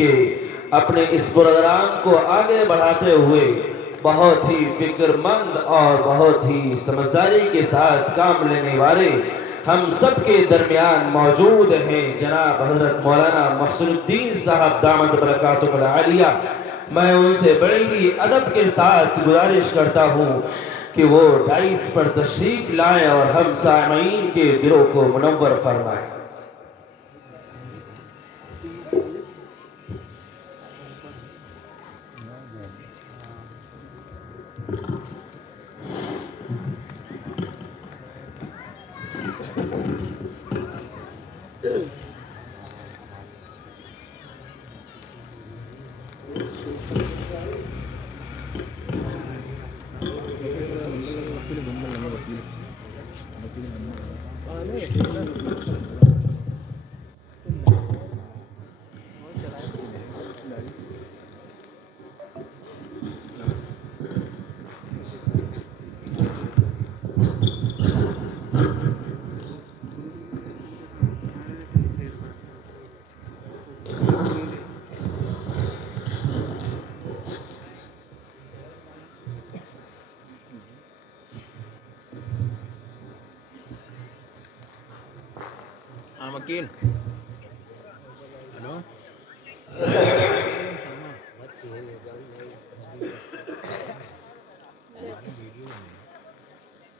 کے اپنے اس پروگرام کو آگے بڑھاتے ہوئے بہت ہی فکر مند اور بہت ہی سمجھداری کے ساتھ کام لینے والے ہم سب کے درمیان موجود ہیں جناب حضرت مولانا محسن الدین صاحب دامت برکاتہ العالیہ۔ میں ان سے بڑے ہی ادب کے ساتھ گزارش کرتا ہوں کہ وہ ڈائس پر تشریف لائیں اور ہم سامعین کے دلوں کو منور فرمائیں۔ وکیل ہلو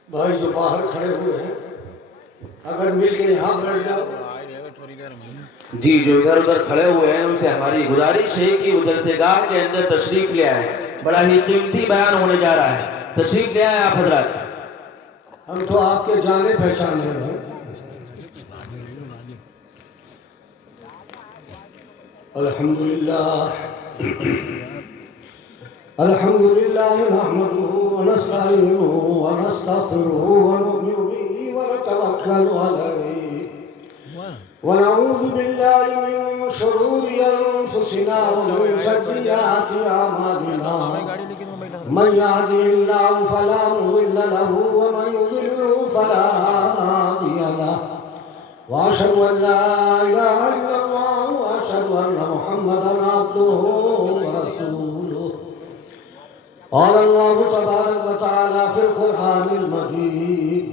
بھائی جو باہر کھڑے ہوئے ہیں اگر مل کے یہاں بیٹھ جاؤ۔ جی جو ادھر ادھر کھڑے ہوئے ہیں ان سے ہماری گزارش ہے کہ وہ جلسے گاہ کے اندر تشریف لے آئے، بڑا ہی قیمتی بیان ہونے جا رہا ہے، تشریف لے آئے آپ حضرات۔ ہم تو آپ کے جانے پہچانے ہیں۔ الحمدللہ الحمدللہ نحمده ونستعینه ونستغفره ونؤمن به ونتوکل علیہ ونعوذ باللہ من شرور انفسنا ومن سیئات اعمالنا من يهده الله فلا مضل له ومن يضلل فلا هادي له واشهد ان لا اله الا الله واشهد ان محمدا عبده ورسوله قال الله تبارك وتعالى في القرآن المجيد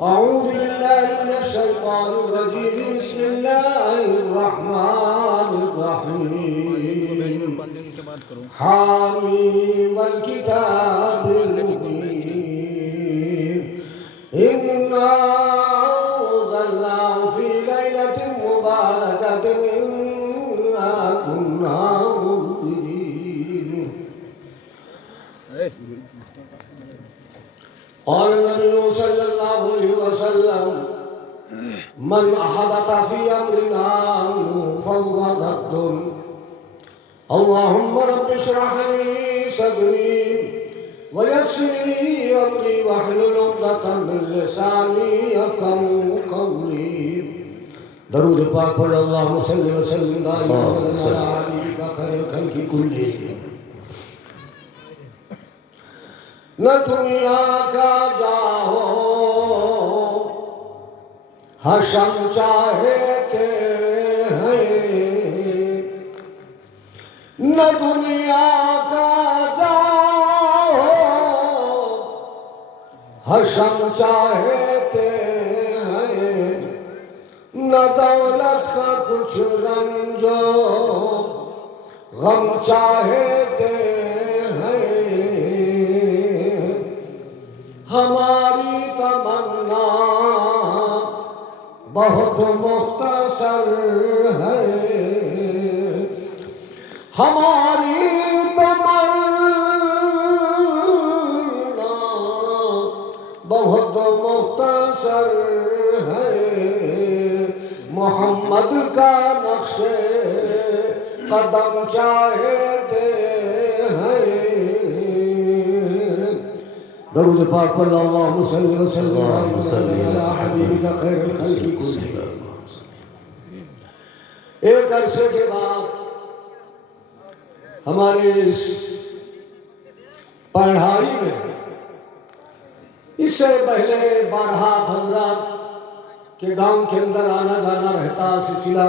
أعوذ بالله من الشيطان الرجيم بسم الله الرحمن الرحيم حاميم والكتاب المبين إنا أنزلناه في ليلة مباركة إنا كنا منذرين قال النبي صلى الله عليه وسلم من أحدث في أمرنا فهو رد اللهم رب اشرح لي صدري ويسر لي أمري واحلل عقدة من لساني يفقهوا قولي درود پاک پڑھ اللهم صل وسلم دائما على حبيبك خير الخلق كلهم نہ دنیا کا جاؤ حشم چاہتے ہیں نہ دنیا کا جاؤ حشم چاہتے ہیں نہ دولت کا کچھ رنجو غم چاہتے ہیں ہماری تمنا بہت مختصر ہے ہماری تمنا بہت مختصر ہے محمد کا نقش قدم چاہتے ہیں درود پاک پر اللہم صلی وسلم علی حبیبک خیر الخلق کلہم۔ ایک عرصے کے بعد ہمارے اس پڑھائی میں اس سے پہلے 12 کے گاؤں کے اندر آنا جانا رہتا، سلسلہ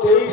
23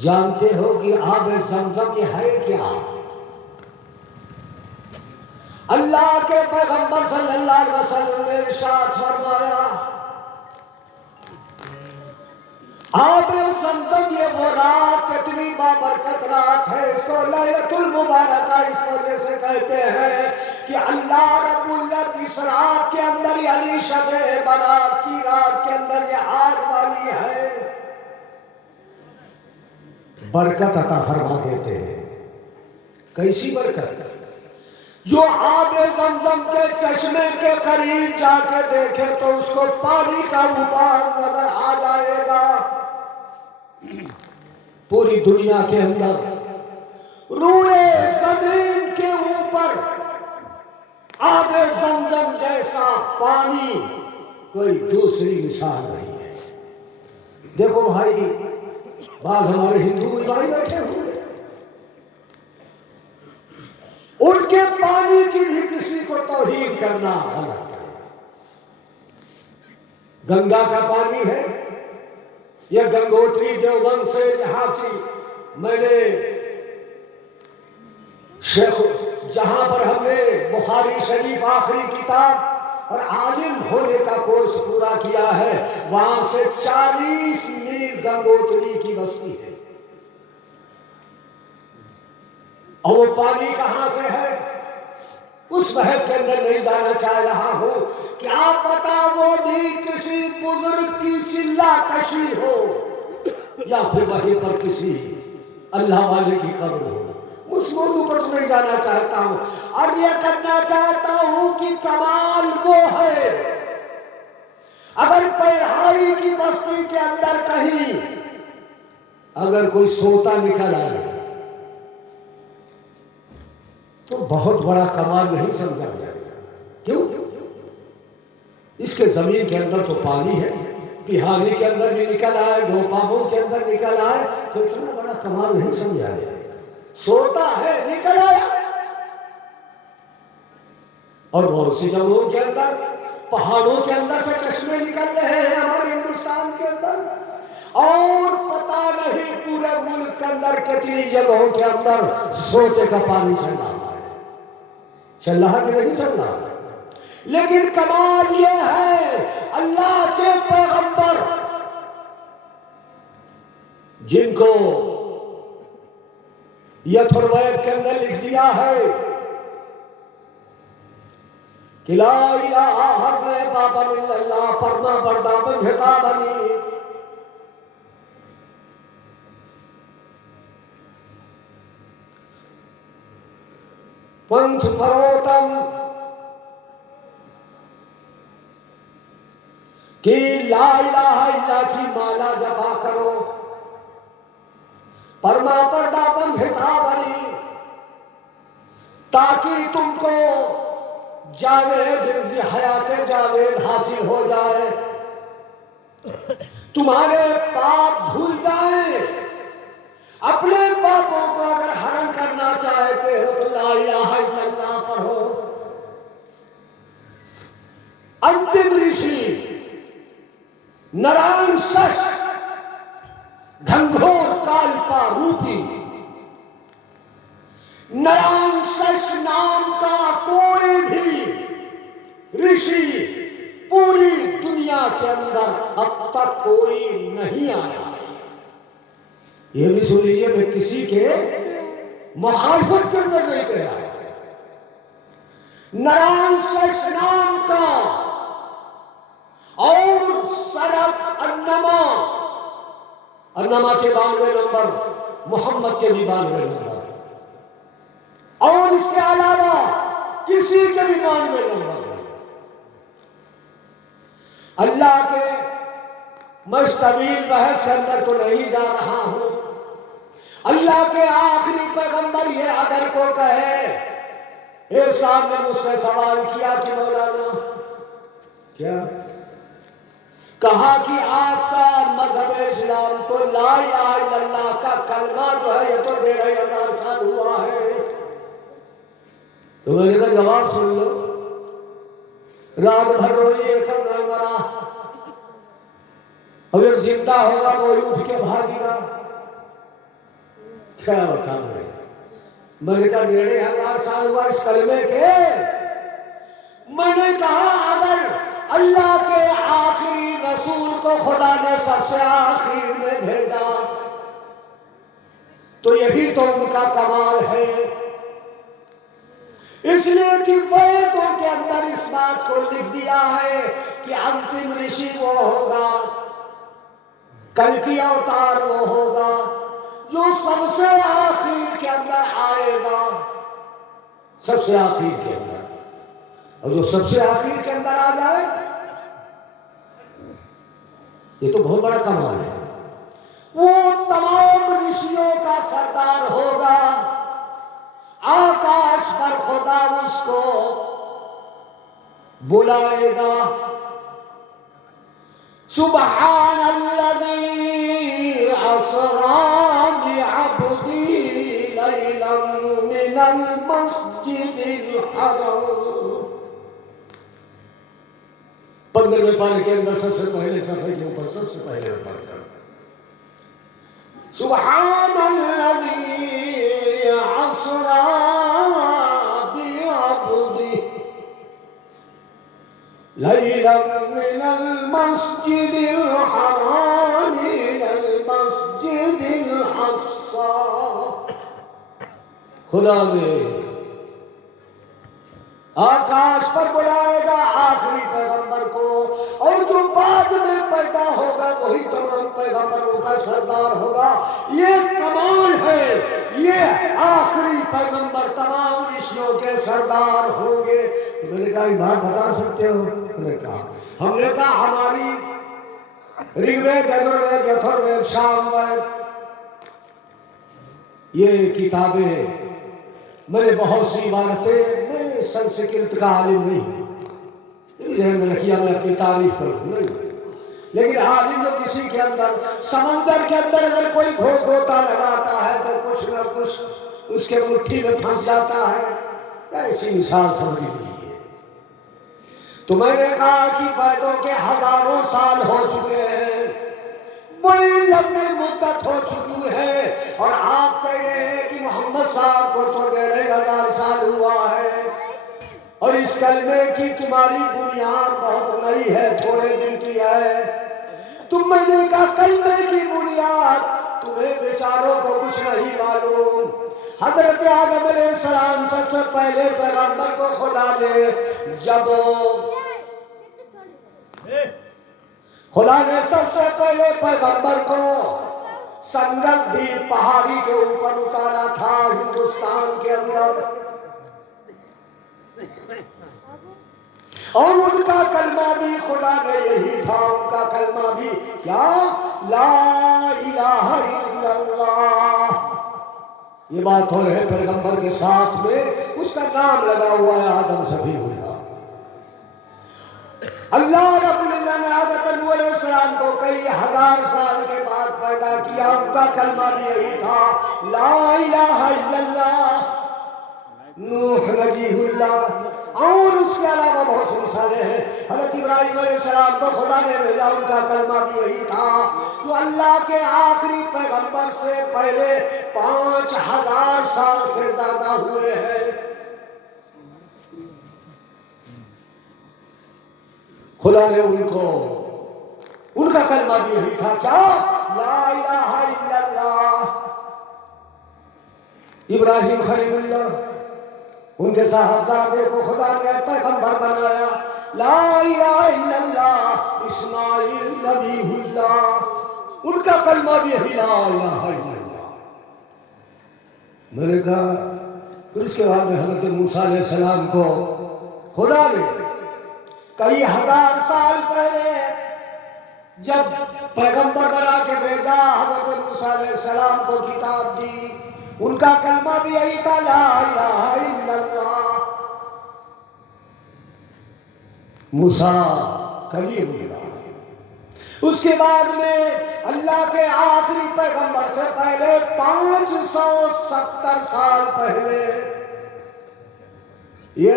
جانتے ہو کہ آب زمزم یہ ہے کیا؟ اللہ کے پیغمبر صلی اللہ علیہ وسلم نے ارشاد فرمایا آب زمزم یہ وہ رات کتنی بابرکت رات ہے، اس کو لیلۃ المبارکہ اس وجہ سے کہتے ہیں کہ اللہ رب العزت اس رات کے اندر یعنی شب برات کی رات کے اندر یہ آگ والی ہے برکت عطا فرما دیتے ہیں۔ کیسی برکت؟ جو آب زمزم کے چشمے کے قریب جا کے دیکھے تو اس کو پانی کا ابال نظر آ جائے گا۔ پوری دنیا کے اندر روئے زمین کے اوپر آب زمزم جیسا پانی کوئی دوسری مثال نہیں ہے۔ دیکھو بھائی، بعض ہمارے ہندو بھائی بیٹھے ہوئے، ان کے پانی کی بھی کسی کو توہین کرنا غلط ہے۔ گنگا کا پانی ہے، یہ گنگوتری دیوبند سے جہاں کی میں نے شیخ جہاں پر ہم نے بخاری شریف آخری کتاب اور عالم ہونے کا کورس پورا کیا ہے، وہاں سے 40 میل گنگوتری کی بستی ہے، اور وہ پانی کہاں سے ہے اس بحث کے اندر نہیں جانا چاہ رہا ہوں۔ کیا پتا وہ بھی کسی بزرگ کی چلہ کشی ہو یا پھر وہیں پر کسی اللہ والے کی قبر ہو، اس موضوع پر تو نہیں جانا چاہتا ہوں، اور یہ کرنا چاہتا ہوں کہ کمال وہ ہے اگر پہاڑی کی بستی کے اندر کہیں اگر کوئی سوتا نکل آئے تو بہت بڑا کمال نہیں سمجھا جائے گا۔ کیوں؟ اس کے زمین کے اندر تو پانی ہے، پہاڑی کے اندر بھی نکل آئے، گوپاگوں کے اندر نکل آئے تو اتنا بڑا کمال نہیں سمجھا جائے گا۔ سوتا ہے نکل آیا، اور بہت سی جگہوں کے اندر پہاڑوں کے اندر سے چشمے نکل رہے ہیں ہمارے ہندوستان کے اندر، اور پتہ نہیں پورے ملک کے اندر کتنی جگہوں کے اندر سوتے کا پانی چل رہا ہے، چل رہا کہ نہیں چل رہا؟ لیکن کمال یہ ہے اللہ کے پیغمبر جن کو یتھروید کے اندر لکھ دیا ہے کہ لا الہ الا اللہ پرما پردہ بنتا بنی، پنتھ پروتم کہ لا الہ الا کی مالا جپا کرو، پرما پردہ بنتا بنی، تاکہ تم کو جاوید حیات جاوید حاصل ہو جائے، تمہارے پاپ دھل جائیں۔ اپنے پاپوں کو اگر ہرن کرنا چاہتے ہو تو لا الہ الا اللہ پڑھو۔ انتم رشی نرائن شش گھنگھور کالپا روپی، نرائن شش نام کا کوئی بھی رشی پوری دنیا کے اندر اب تک کوئی نہیں آیا۔ یہ بھی سن لیجیے، میں کسی کے مخالفت کے اندر نہیں کہہ رہا۔ نرائن شش نام کا اور سرب انما، انما کے 92 نمبر، محمد کے بھی 92 نمبر، اور اس کے علاوہ کسی کے بھی 92 نمبر نہیں۔ اللہ کے مستویل بحث کے اندر تو نہیں جا رہا ہوں۔ اللہ کے آخری پیغمبر یہ اگر کو کہے، ایک صاحب نے مجھ سے سوال کیا کہ مولانا کیا کہا کہ آپ کا مذہب اسلام تو لا الہ الا اللہ کا کلمہ جو ہے یہ تو 15,000 سال ہوا ہے، تو میں نے کہا جواب سن لو، رات بھر روئیے کب نہیں مرا، اگر زندہ ہوگا وہ اٹھ کے بھاگے گا، کیا بتا رہے میں نے کہا 1500 سال ہوا اس کلمے کے. میں نے کہا اگر اللہ کے آخری رسول کو خدا نے سب سے آخر میں بھیجا تو یہی تو ان کا کمال ہے. اس لیے کہ ویدوں کے اندر اس بات کو لکھ دیا ہے کہ انتم رشی وہ ہوگا، کل کی اوتار وہ ہوگا جو سب سے آخر کے اندر آئے گا. سب سے آخر کے اندر، اور جو سب سے آخر کے اندر آ جائے یہ تو بہت بڑا کمال ہے. وہ تمام رشیوں کا سردار ہوگا. آکاش پر خدا اس کو بلائے گا. سبحان الذی اسری بعبدہ لیلا من المسجد الحرام. 15ویں پارے کے اندر سب سے پہلے صفحے کے اوپر سب سے پہلے پڑھ کر سبحان الذی اسری بعبدہ لیلا من المسجد الحرام الى المسجد الاقصى. خدا نے آکاش پر بلائے گا آخری پیغمبر کو، اور جو بعد میں پیدا ہوگا وہی تمام پیغمبروں کا سردار ہوگا. یہ کمال ہے. یہ آخری پیغمبر تمام رشیوں کے سردار ہوں گے. تو میں نے کہا یہ بات بتا سکتے ہو؟ ہم نے کہا ہماری رگ وید، یجر وید، اتھر وید، سام وید یہ کتابیں میں نے بہت سی عبارتیں، میں سنسکرت کا عالم نہیں ہوں، ذہن میں رکھیا میں اپنی تعریف کروں نہیں، لیکن عالم جو کسی کے اندر سمندر کے اندر اگر کوئی گھوٹا لگاتا ہے تو کچھ نہ کچھ اس کے مٹھی میں پھنس جاتا ہے. ایسی مثال سمجھ لیجیے. تو میں نے کہا کہ ویدوں کے ہزاروں سال ہو چکے ہیں، بڑی لمبی مدت ہو چکی ہے، اور آپ کہہ رہے ہیں کہ محمد صاحب کو تو 1500 سال ہوا ہے، اور اس کلمے کی تمہاری بنیاد بہت نئی ہے، تھوڑے دن کی ہے. تم میں نے کہا کلمے کی بنیاد تمہیں بیچاروں کو کچھ نہیں معلوم. حضرت آدم علیہ السلام سب سے پہلے پیغمبر کو خدا نے سب سے پہلے پیغمبر کو سنگردھی پہاڑی کے اوپر اتارا تھا ہندوستان کے اندر، اور ان کا کلمہ بھی خدا نے یہی تھا. ان کا کلمہ بھی کیا؟ لا الہ الا اللہ. یہ بات ہو رہے پیغمبر کے ساتھ میں اس کا نام لگا ہوا ہے آدم صفی اللہ. اللہ رب العزت نے حضرت نوح علیہ السلام کو کئی ہزار سال کے بعد پیدا کیا. ان کا کلمہ بھی یہی تھا، لا الہ الا اللہ. نوح نبی اللہ، اور اس کے علاوہ بہت سی مثالیں ہیں. حضرت ابراہیم علیہ السلام کو خدا نے بھیجا، ان کا کلمہ بھی یہی تھا. جو اللہ کے آخری پیغمبر سے پہلے 5000 سال سے زیادہ ہوئے ہیں. خدا نے ان کا کلمہ بھی یہی تھا، کیا؟ لا الہ الا اللہ. ابراہیم خلیل اللہ، ان کے صاحبزادے کو خدا نے پیغمبر بنایا. لا الہ الا اللہ. اسماعیل نبی اللہ، ان کا کلمہ بھی یہی لا الہ الا اللہ. میں نے کہا پھر اس کے بعد میں حضرت موسیٰ علیہ السلام کو خدا نے کئی ہزار سال پہلے جب پیغمبر بنا کے بھیجا، حضرت موسیٰ علیہ السلام کو کتاب دی. ان کا کلمہ بھی یہی تھا، لا الہ الا اللہ. موسیٰ کلیم اللہ. اس کے بعد میں اللہ کے آخری پیغمبر سے پہلے 570 سال پہلے، یہ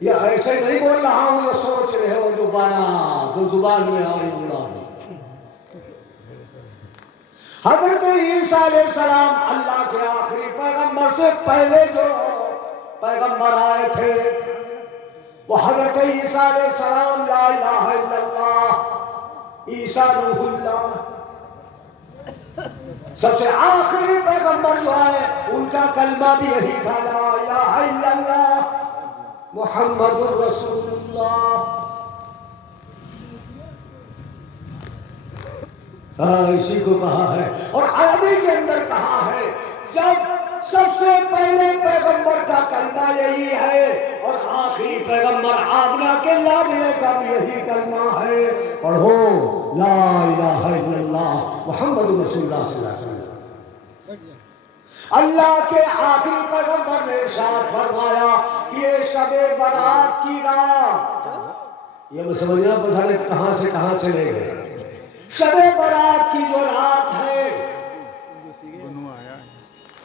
ایسے نہیں بول رہا ہوں، یہ سوچ رہے ہو جو بایا جو زبان میں آئی بولا. حضرت عیسیٰ علیہ السلام اللہ کے آخری پیغمبر سے پہلے جو پیغمبر آئے تھے وہ حضرت عیسیٰ علیہ السلام، لا الہ الا اللہ، عیسیٰ روح اللہ۔ سب سے آخری پیغمبر جو آئے ان کا کلمہ بھی یہی تھا، لا الہ الا اللہ محمد الرسول اللہ۔ اسی کو کہا ہے اور عربی کے اندر کہا ہے، جب سب سے پہلے پیغمبر کا کلمہ یہی ہے اور آخری پیغمبر آمنہ کے لابلے کا بھی یہی کلمہ ہے، پڑھو لا الہ الا اللہ محمد رسول اللہ صلی اللہ علیہ وسلم۔ اللہ کے آخری پیغمبر نے ارشاد فرمایا کہ یہ شب برات کی رات، یہ میں سمجھنا پسند کہاں سے کہاں چلے گئے، شب برات کی جو رات ہے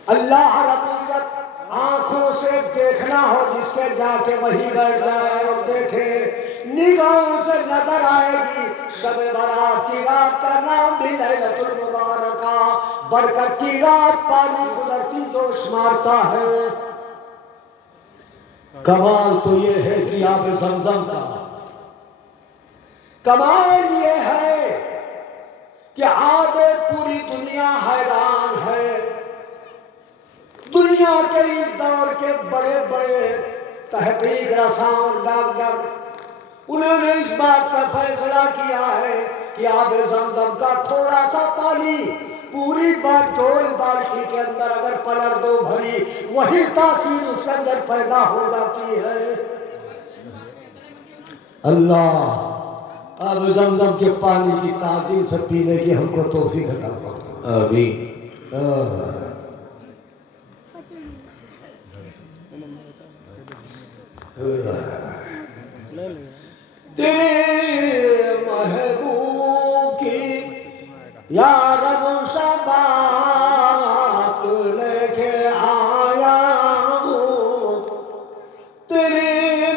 اللہ رب العزت آنکھوں سے دیکھنا ہو جس کے جا کے وہی بیٹھ جائے اور دیکھے، نگاہوں سے نظر آئے گی۔ شب برات کی رات کا نام بھی لیلۃ المبارکہ، برکت کی رات، پانی قدرتی جوش مارتا ہے۔ کمال تو یہ ہے کہ آب زمزم کا، کمال یہ ہے کہ آج پوری دنیا حیران ہے۔ دنیا کے اس دور کے بڑے بڑے تحقیق رساں اور ڈاکٹر انہوں نے اس بات کا فیصلہ کیا ہے کہ آب زمزم کا تھوڑا سا پانی پوری ڈول بالٹی کے اندر اگر پلٹ دو بھری، وہی تاثیر اس کے اندر پیدا ہو جاتی ہے۔ اللہ آب زمزم کے پانی کی تعظیم سے پینے کی ہم کو توفیق عطا فرمائے، آمین۔ تیرے محبوب کی یا رب شباعت لے کے آیا ہوں، تیرے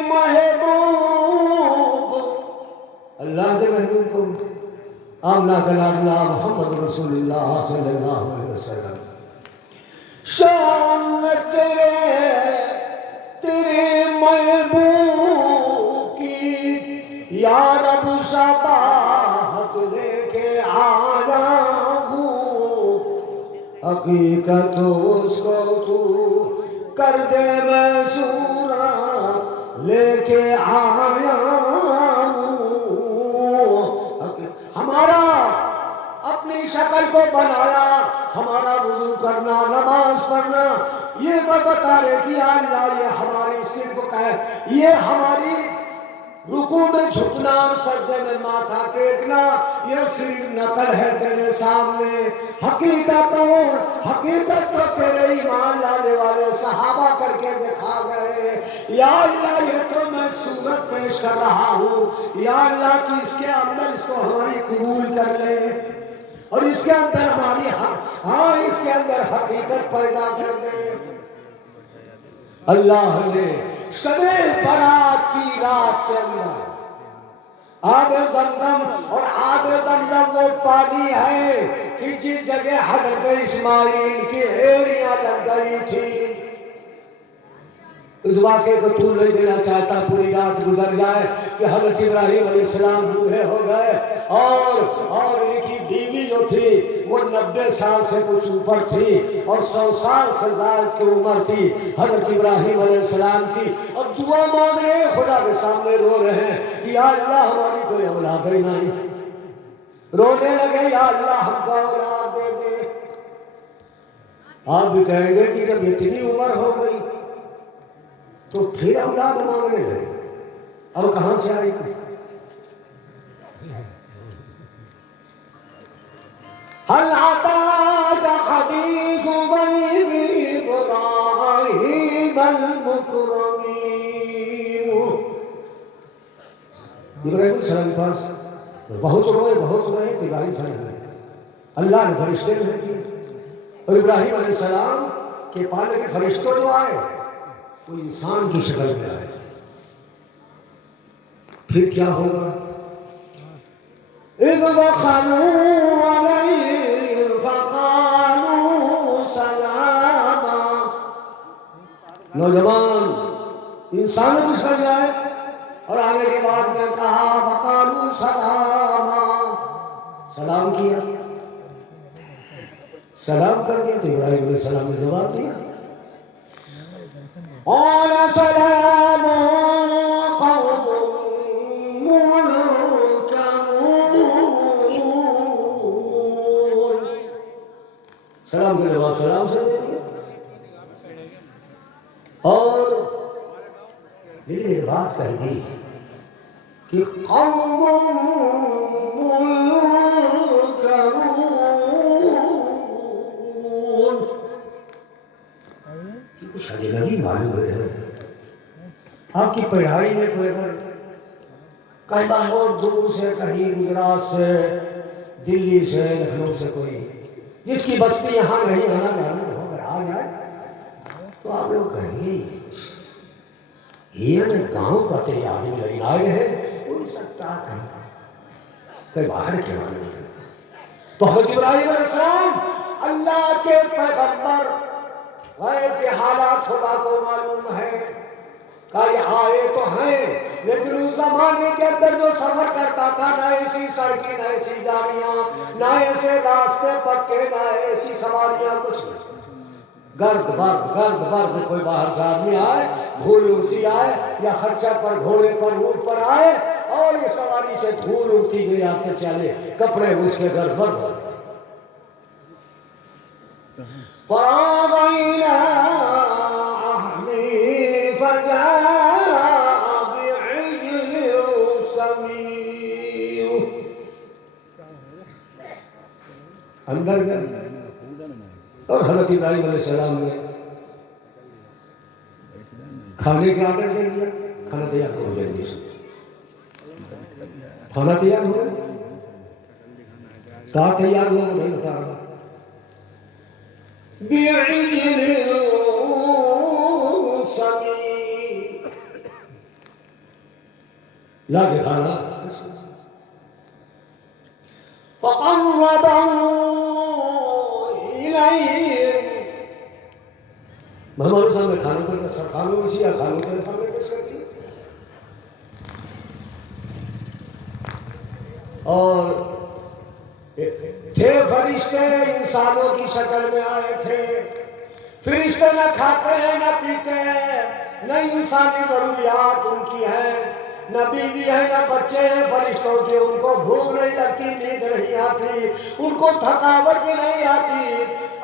محبوب اللہ کے محبوب کو آمنہ کا نام محمد رسول اللہ صلی اللہ علیہ وسلم، شان تیرے محبوب کی یا رب شباہت لے کے آیا ہوں، حقیقت اس کو تو کر دے محصورہ لے کے آیا ہوں۔ ہمارا اپنی شکل کو بنایا، ہمارا وضو کرنا، نماز پڑھنا، یہ میں بتا رہے کہ اللہ یہ ہماری صرف یہ ہماری رکوع میں جھکنا اور سجدے میں ماتھا ٹیکنا یہ صرف نقل ہے تیرے سامنے، حقیقت تو تیرے ایمان لانے والے صحابہ کر کے دکھا گئے۔ یا اللہ یہ تو میں صورت پیش کر رہا ہوں، یا اللہ تو اس کے اندر اس کو ہماری قبول کر لے اور اس کے اندر ہماری اس کے اندر حقیقت پیدا کر دے۔ اللہ نے شب برات کی رات کے اندر آب زمزم، اور آب زمزم وہ پانی ہے کہ جس جگہ حضرت اسماعیل کی ایڑیاں لگ گئی تھی۔ اس واقعے کو طول نہیں دینا چاہتا، پوری رات گزر جائے کہ حضرت ابراہیم علیہ السلام بوڑھے ہو گئے اور ان کی بیوی جو تھی وہ 90 سال سے کچھ اوپر تھی اور 100 سال سے زائد کی عمر تھی حضرت ابراہیم علیہ السلام کی، اور دعا مانگ رہے خدا کے سامنے رو رہے ہیں کہ یا اللہ ہماری کوئی اولاد ہی نہیں، رونے لگے یا اللہ ہم کو اولاد دے دے۔ آپ بھی کہیں گے کہ جب اتنی عمر ہو گئی تو پھر اولاد مانگنے لگے، اب کہاں سے آئی تھی؟ هل أتاك حديث ضيف إبراهيم المكرمين؟ ابراہیم السلام کے پاس بہت روئے تو ابراہیم السلام اللہ نے فرشتے بھیج دیے، اور ابراہیم علیہ السلام کے پالے کے فرشتوں جو آئے وہ انسان کی شکل میں آئے۔ پھر کیا ہوگا؟ اذ دخلوا علیہ فقالوا نوجوان انسانوں کی شکل میں آئے اور آنے کے بعد میں کہا وقالوا سلاما، سلام کیا، سلام کر کے تو ابراہیم علیہ السلام نے جواب دیا قال سلام قوم منكرون، سلام کے جواب سلام سے دے دیا۔ اور لیکن ایک بات کہہ دی کہ قوم منکرون، کچھ اجنبی معلوم ہے۔ آپ کی پڑھائی میں کوئی اگر کہیں بہت دور سے، کہیں گجرات سے، دلی سے، لکھنؤ سے کوئی جس کی بستی یہاں نہیں آنا جانا ہو اگر آ جائے تو آپ لوگ کہیں گے یہ گاؤں کا تیرے آدمی لیکن آئے ہیں ہو سکتا کہیں باہر کے معلوم ہے۔ تو حضرت ابراہیم علیہ السلام اللہ کے پیغمبر، غیب کے حالات خدا کو معلوم ہے کہ یہ آئے تو ہیں، لیکن اس زمانے کے اندر جو سفر کرتا تھا نہ ایسی سڑکیں، نہ ایسی جامیاں، نہ ایسے راستے پکے، نہ ایسی سواریاں، کچھ نہیں، گرد برد کوئی باہر سے آدمی آئے، دھول اڑتی آئے، یا خچر پر، گھوڑے پر، اونٹ پر آئے اور یہ سواری سے دھول اڑتی گئی آتے چلے، کپڑے اس کے گرد برد ہو۔ فَآوَيْنَا أَهْلِي فَجَاءَ بِعِجْلٍ سَمِينٍ، اندر گئے اور حضرت ابراہیم علیہ السلام نے کھانے کے آرڈر دے دیا، کھانا تیار کرو جلدی سے، کھانا تیار ہو گیا، کہاں تیار ہوا وہ نہیں بتا رہا، بعجل سمین، لا کے کھانا فقربه إليهم، محمد صاحب نے کھانوں کو سب کھانوں میں یا کھانوں کے سامنے پیش کر دیا، اور تھے فرشتے انسانوں کی شکل میں آئے تھے۔ فرشتے نہ کھاتے ہیں نہ پیتے ہیں، نہ انسانی ضروریات ان کی ہیں، نہ بیوی ہے نہ بچے ہیں فرشتوں کے، ان کو بھوک نہیں لگتی، نیند نہیں آتی، ان کو تھکاوٹ بھی نہیں آتی۔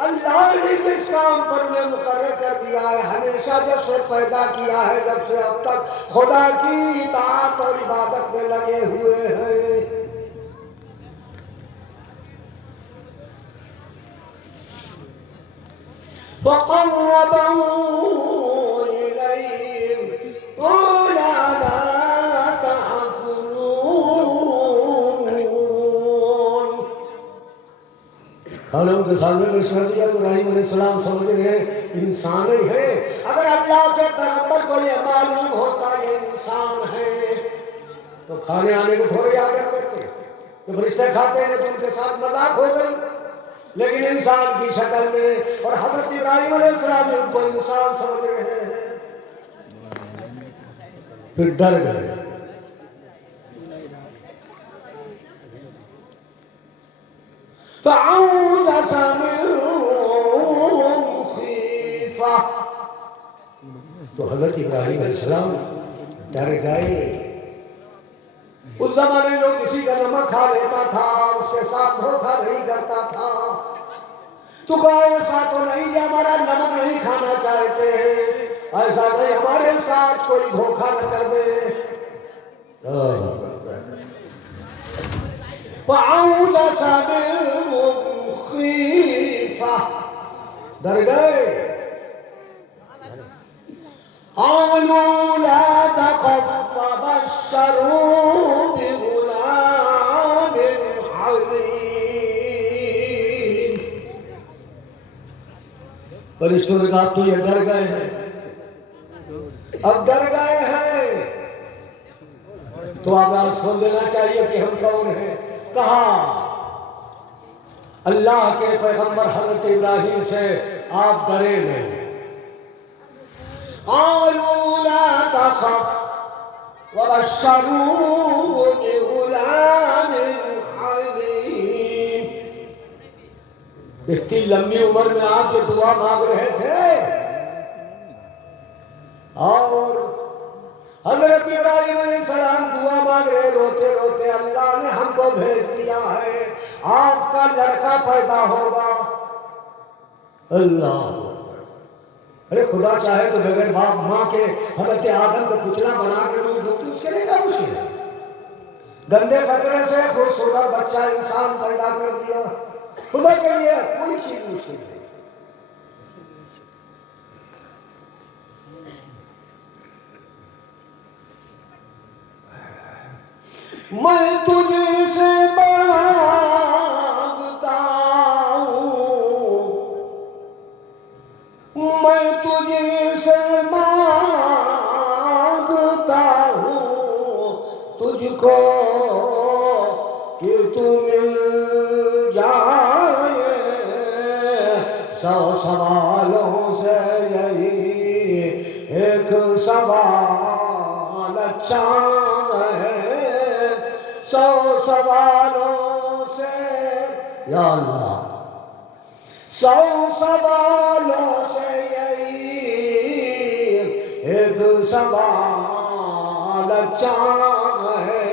اللہ نے جس کام پر انہیں مقرر کر دیا ہے، ہمیشہ جب سے پیدا کیا ہے جب سے اب تک خدا کی اطاعت اور عبادت میں لگے ہوئے ہیں۔ فَقَرَّبَهُ إِلَيْهِمْ قَالَ لَا تَأْكُلُونَ، کھانوں کے سامنے پیش کر دیا۔ ابراہیم علیہ السلام سمجھ گئے انسان ہی ہے، اگر اللہ کے پیغمبر کو یہ معلوم ہوتا یہ انسان ہے تو کھانے آنے کو تھوڑے یاد کر دیتے، تو فرشتے کھاتے ہیں تو ان کے ساتھ مذاق ہو گئی، لیکن انسان کی شکل میں، اور حضرت ابراہیم علیہ السلام ان کو انسان سمجھ رہے ہیں، پھر ڈر گئے۔ فَأَوْجَسَ مِنْهُمْ خِيفَةً، تو حضرت ابراہیم علیہ السلام ڈر گئے۔ اس زمانے جو کسی کا نمک کھا لیتا تھا اس کے ساتھ دھوکہ نہیں کرتا تھا، تو کہا ایسا تو نہیں کہ ہمارا نمک نہیں کھانا چاہتے، ایسا نہیں ہمارے ساتھ کوئی دھوکہ نہ کر دے۔ فَأَوْجَسَ مِنْهُمْ خِيفَةً، ڈر گئے۔ قَالُوا لَا تَخَفْ وَبَشَّرُوهُ بِغُلَامٍ حَلِيمٍ، فرشتوں نے کہا تو یہ ڈر گئے ہیں، اب ڈر گئے ہیں تو آواز کھول دینا چاہیے کہ ہم کون ہیں۔ کہا اللہ کے پیغمبر حضرت ابراہیم سے آپ ڈرے نہیں، قالوا لا تخف وبشروه بغلام حليم. اتنی لمبی عمر میں آپ جو دعا مانگ رہے تھے اور حضرت ابراہیم علیہ السلام دعا مانگ رہے، روتے روتے اللہ نے ہم کو بھیج دیا ہے، آپ کا لڑکا پیدا ہوگا. اللہ، ارے خدا چاہے تو بغیر باپ ماں کے حضرت آدم کو پتلا بنا کے روح دھوتی، اس کے لیے کیا مشکل ہے؟ گندے خطرے سے خوبصورت بچہ انسان پیدا کر دیا، خدا کے لیے کوئی چیز مشکل نہیں. میں تجھ سے مانگتا ہوں، میں تجھ سے مانگتا ہوں تجھ کو کہ تو مل جائے. 100 سوالوں سے یہی ایک سوال اچھا ہے. 100 سوالوں سے یا اللہ، 100 سوالوں سے یہی ایک سوال اچھا ہے.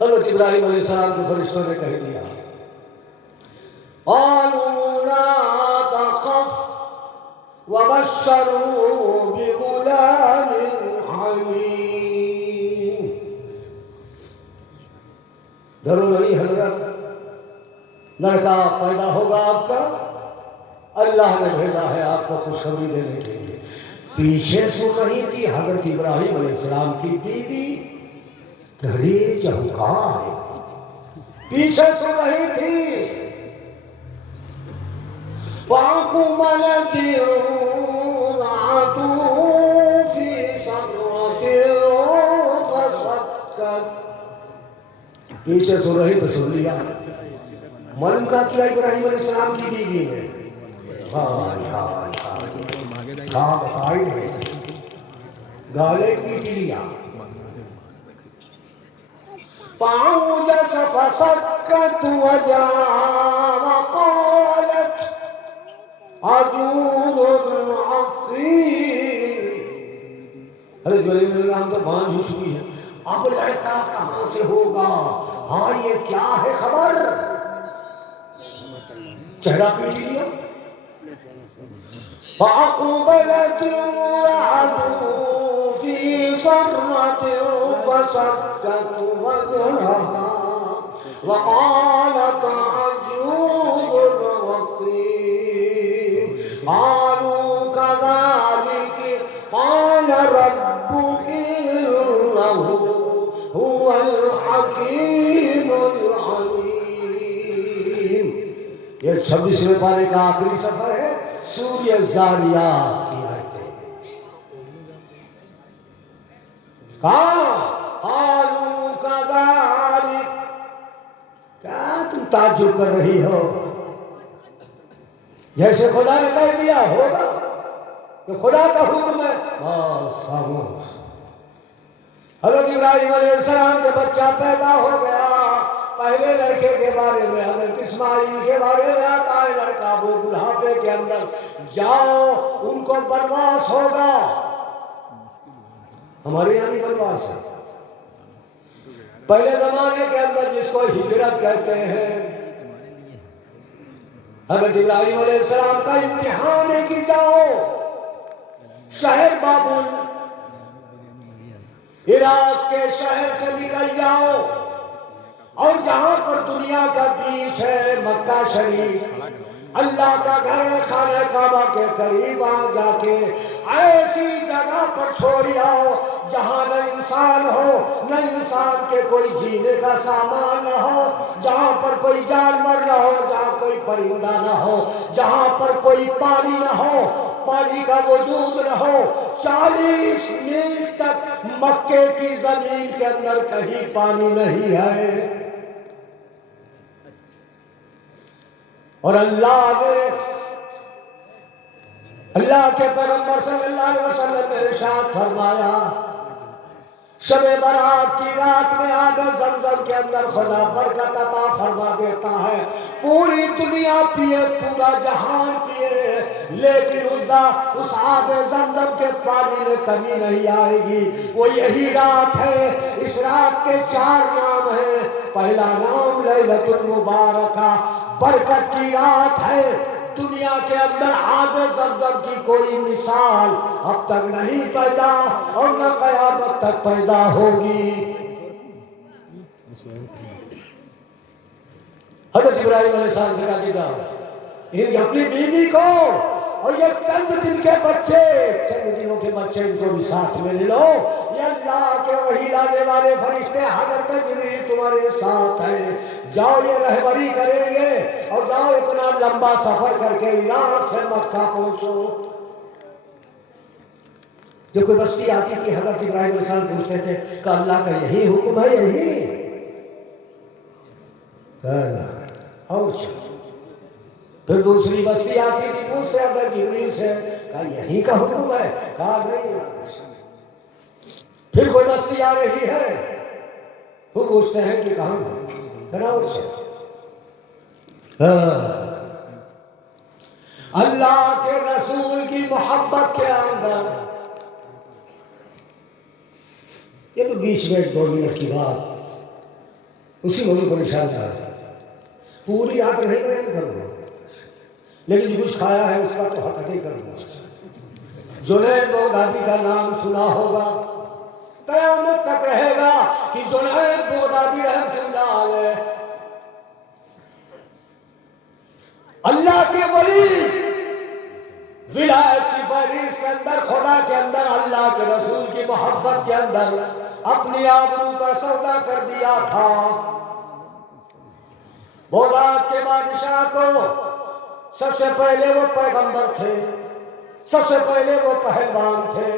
حضرت ابراہیم علیہ السلام کو فرشتوں نے کہہ دیا، قالوا لا تخف وبشروه بغلام حليم. ڈرو نہیں حضرت، لڑکا پیدا ہوگا آپ کا، اللہ نے بھیجا ہے آپ کو خوشخبری دینے کے لیے. پیچھے سن رہی تھی حضرت ابراہیم علیہ السلام کی بیوی تحریر جہنکار، پیچھے سن رہی تھی. فَأَقْبَلَتِ امْرَأَتُهُ فِي صَرَّةٍ فَصَكَّتْ. پیچھے سن رہی تو سن لیا، معلوم کا کیا ابراہیم علیہ السلام کی بیوی نے. کہا بتائی نہیں، گالے پیٹ لیا. فَأَوْجَسَ فَصَكَّتْ وَجَاءَ وَقَالَتْ عجوز عقیم. حضرت ابراہیم علیہ السلام تو بانجھ ہو چکی ہے، اب لڑکا کہاں سے ہوگا؟ ہاں یہ کیا ہے خبر؟ چہرہ پیٹ لیا. فَأَقْبَلَتِ امْرَأَتُهُ فِي صَرَّةٍ فَصَكَّتْ وَجْهَهَا وَقَالَتْ عَجُوزٌ عَقِيمٌ. قَالُوا كَذَلِكَ قَالَ رَبُّكِ إِنَّهُ هُوَ الْحَكِيمُ الْعَلِيمُ. یہ 26ویں پارے کا آخری سفر ہے، سورہ الزاریات کی آیتیں. کہاں قَالُوا كَذَلِكَ، کیا تم تعجب کر رہی ہو؟ جیسے خدا نے کہہ دیا ہوگا کہ خدا کا حکم ہے، بس خاموش. حضرت ابراہیم علیہ السلام کا بچہ پیدا ہو گیا. پہلے لڑکے کے بارے میں حضرت اسماعیل کے بارے میں آتا ہے، لڑکا وہ بڑھاپے کے اندر، جاؤ ان کو بنواس ہوگا. ہمارے یہاں بھی بنواس ہے. پہلے زمانے کے اندر جس کو ہجرت کہتے ہیں، حضرت ابراہیم علیہ السلام کا امتحان ہے کہ جاؤ شہر بابل، عراق کے شہر سے نکل جاؤ، اور جہاں پر دنیا کا بیچ ہے، مکہ شریف اللہ کا گھر ہے، خانہ کعبہ کے قریب وہاں جا کے ایسی جگہ پر چھوڑ آؤ جہاں نہ انسان ہو، نہ انسان کے کوئی جینے کا سامان نہ ہو، جہاں پر کوئی جانور نہ ہو، جہاں کوئی پرندہ نہ ہو، جہاں پر کوئی پانی نہ ہو، پانی کا وجود نہ ہو. 40 میل تک مکے کی زمین کے اندر کہیں پانی نہیں ہے. اور اللہ نے اللہ کے پیغمبر صلی اللہ علیہ وسلم نے ارشاد فرمایا شب برات کی رات میں آب زمزم کے اندر خدا برکت عطا فرما دیتا ہے، پوری دنیا پیے، پورا جہان پیے، لیکن اس آب زمزم کے پانی میں کمی نہیں آئے گی۔ وہ یہی رات ہے، اس رات کے 4 نام ہیں۔ پہلا نام لیلۃ المبارکہ، برکت کی رات ہے۔ دنیا کے اندر آب زمزم کی کوئی مثال اب تک نہیں پیدا اور نہ قیامت تک پیدا ہوگی۔ حضرت ابراہیم علیہ السلام سے کہا دیتا ان کی اپنی بیوی کو اور یہ چند دن کے بچے، چند دنوں کے بچے ان کو بھی ساتھ میں لے لو، یہ اللہ کے وحی لانے والے فرشتے حضرت جبریل تمہارے ساتھ ہیں، جاؤ یہ رہبری کریں گے اور جاؤ اتنا لمبا سفر کر کے عراق سے مکہ پہنچو۔ جو کوئی بستی آتی تھی حضرت ابراہیم علیہ السلام پوچھتے تھے کہ اللہ کا یہی حکم ہے؟ یہی اور پھر دوسری بستی آتی تھی پوچھتے حضرت جبریل سے کہا یہی کا حکم ہے؟ کہا نہیں۔ پھر کوئی بستی آ رہی ہے وہ پوچھتے ہیں کہ کہاں سے؟ اللہ کے رسول کی محبت کے اندر یہ تو 20 منٹ 2 منٹ کی بات اسی موضوع پر اشارہ ہے، پوری یاد نہیں بیان کروں لیکن جو کچھ کھایا ہے اس کا تو حق ادا کروں۔ جنید بغدادی کا نام سنا ہوگا، قیامت تک رہے گا کہ جنید بغدادی رحمۃ اللہ علیہ اللہ کے ولی، ولایت کی فہرست کے اندر، خدا کے اندر، اللہ کے رسول کی محبت کے اندر اپنی آبرو کا سودا کر دیا تھا۔ بغداد کے بادشاہ کو سب سے پہلے وہ پیغمبر تھے، سب سے پہلے وہ پہلوان تھے،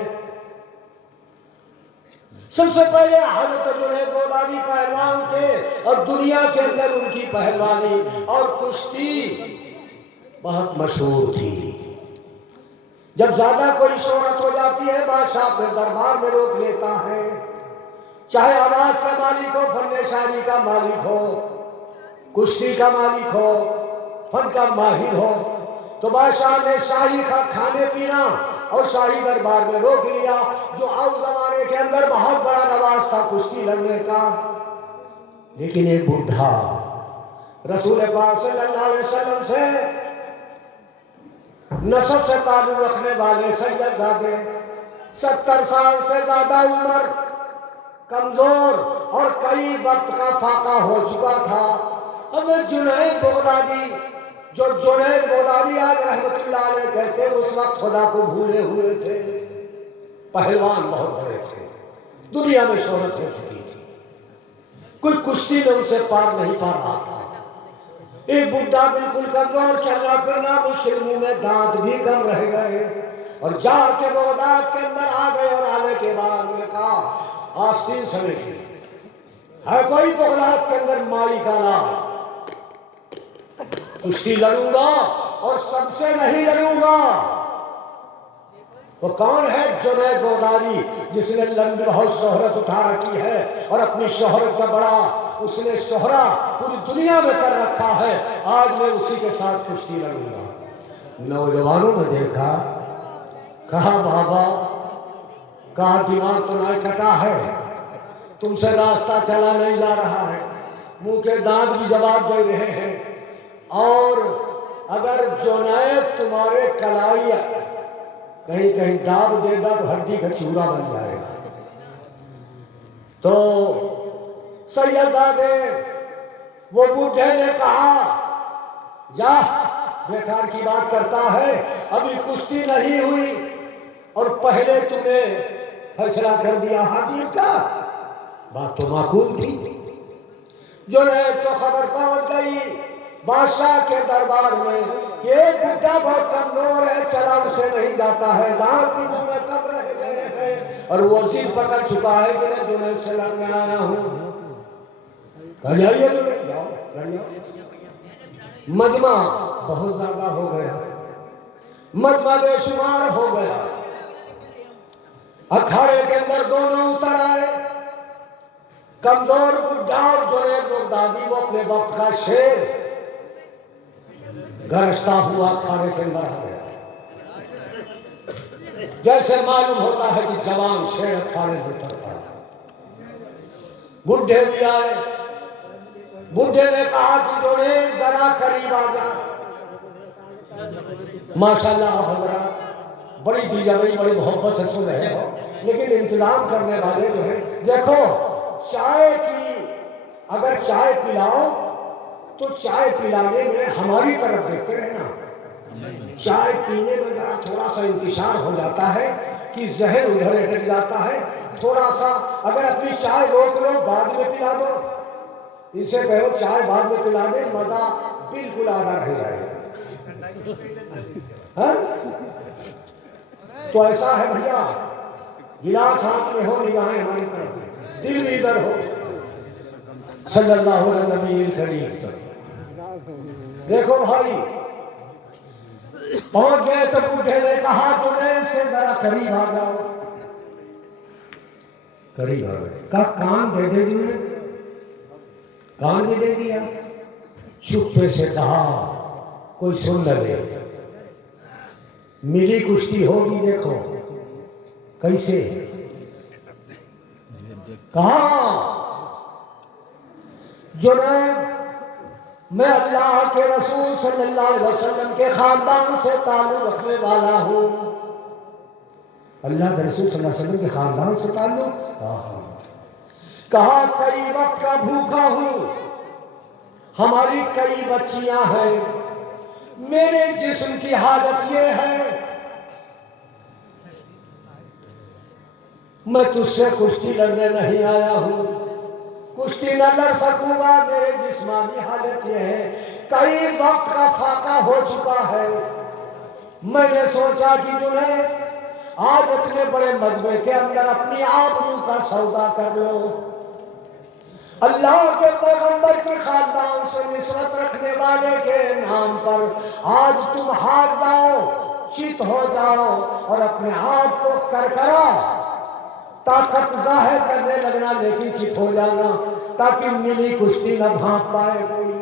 سب سے پہلے حضرت جنید بغدادی پہلوان تھے اور دنیا کے اندر ان کی پہلوانی اور کشتی بہت مشہور تھی۔ جب زیادہ کوئی شہرت ہو جاتی ہے بادشاہ اپنے دربار میں روک لیتا ہے، چاہے آواز کا مالک ہو، فن شاعری کا مالک ہو، کشتی کا مالک ہو، فن کا ماہر ہو، تو بادشاہ نے شاہی کا کھانے پینا اور شاہی دربار میں روک لیا، جو اور زمانے کے اندر بہت بڑا رواج تھا کشتی لڑنے کا۔ لیکن ایک بڈھا رسول پاک صلی اللہ علیہ وسلم سے نسب سے تعلق رکھنے والے سید زادے، 70 سال سے زیادہ عمر، کمزور اور کئی وقت کا فاقہ ہو چکا تھا۔ اب جنید بغدادی، جو جنید بغدادی آج رحمت اللہ علیہ کہتے ہیں، اس وقت خدا کو بھولے ہوئے تھے، پہلوان بہت بڑے تھے، دنیا میں شہرت ہو چکی تھی، کوئی کشتی میں ان سے پار نہیں پا رہا تھا۔ ایک بڈھا بالکل کمزور، چلنا پھرنا مشکل، منہ میں دانت بھی کم رہ گئے، اور جا کے بغداد کے اندر آ گئے اور آنے کے بعد نے کہا آستین سمیٹ ہے کوئی بغداد کے اندر مائی کا نام، کشتی لڑوں گا اور سب سے نہیں لڑوں گا۔ وہ کون ہے؟ جنید بغدادی، جس نے لمبی بہت شہرت اٹھا رکھی ہے اور اپنی شہرت کا بڑا اس نے شہرہ پوری دنیا میں کر رکھا ہے، آج میں اسی کے ساتھ کشتی لڑوں گا۔ نوجوانوں نے دیکھا، کہا بابا، کہا دماغ تو نہ کٹا ہے، تم سے راستہ چلا نہیں جا رہا ہے، منہ کے دانت بھی جواب دے رہے ہیں، اور اگر جنید تمہارے کلائی کہیں کہیں داب دے گا تو ہڈی کا چورا بن جائے گا۔ تو سیدزادے وہ بوڑھے نے کہا جا، بیکار کی بات کرتا ہے، ابھی کشتی نہیں ہوئی اور پہلے تم نے فیصلہ کر دیا حاجی کا، بات تو معقول تھی۔ جنید کو خبر پہنچ گئی بادشاہ کے دربار میں کہ ایک بڈھا بہت کمزور ہے، چلا اسے نہیں جاتا ہے، دانت بھی منہ میں کم رہ گئے ہیں، اور وہ ضد پکڑ چکا ہے کہ میں جنید سے لڑنے آیا ہوں۔ کہا جائیے جنید، جاؤ لڑ جاؤ۔ مجمع بہت زیادہ ہو گیا، مجمع بے شمار ہو گیا، اکھاڑے کے اندر دونوں اتر آئے، کمزور بڈھا اور جنید بغدادی، وہ اپنے وقت کا شیر گرجتا ہوا اکھاڑے کے اندر آ گیا۔ جیسے معلوم ہوتا ہے کہ جوان شیر اکھاڑے سے اترتا ہے، بڈھے بھی آئے، بڈھے نے کہا کہ جنید ذرا قریب آ جا۔ ماشاءاللہ حضرات بڑی دلجمعی بڑی محبت سے سن رہے ہو، لیکن انتظام کرنے والے جو ہیں، دیکھو چائے کی اگر چائے پلاؤ تو چائے پلانے میں ہماری طرف دیکھتے رہنا، چائے پینے میں ذرا تھوڑا سا انتشار ہو جاتا ہے کہ ذہن ادھر اٹک جاتا ہے، تھوڑا سا اگر اپنی چائے روک لو بعد میں پلا دو، اسے کہو چائے بعد میں پلا دے، مزہ بالکل آدھا رہ جائے گا۔ ہاں؟ تو ایسا ہے بھیا، گلاس ہاتھ میں ہو، نگاہیں ہماری طرف، دل بھی ادھر ہو۔ صلی اللہ علیہ نبی الکریم۔ دیکھو بھائی پہنچ گئے تو بوڑھے نے کہا جنید سے ذرا قریب آ جاؤ، قریب آ گئے، کہا کان دے دے دیے، کان بھی دے دیا، چپے سے کہا کوئی سن نہ لے، ملی کشتی ہوگی، دیکھو کیسے، کہا جنید میں اللہ کے رسول صلی اللہ علیہ وسلم کے خاندان سے تعلق رکھنے والا ہوں۔ اللہ کے رسول صلی اللہ علیہ وسلم کے خاندان سے تعلق؟ کہا کئی وقت کا بھوکا ہوں، ہماری کئی بچیاں ہیں، میرے جسم کی حالت یہ ہے، میں تجھ سے کشتی لڑنے نہیں آیا ہوں، کشتی نہ لڑ سکوں گا، میرے جسمانی حالت یہ ہے، کئی وقت کا فاقہ ہو چکا ہے، میں نے سوچا کہ جنید آج اتنے بڑے مجمع کے اندر اپنی آبرو کا سودا کر لو، اللہ کے پیغمبر کے خاندان سے نسبت رکھنے والے کے نام پر آج تم ہار جاؤ، چت ہو جاؤ اور اپنے آپ کو کرکرا طاقت ظاہر کرنے لگنا، لیکن چت ہو جانا تاکہ ملی کشتی نہ بھانپ پائے کوئی،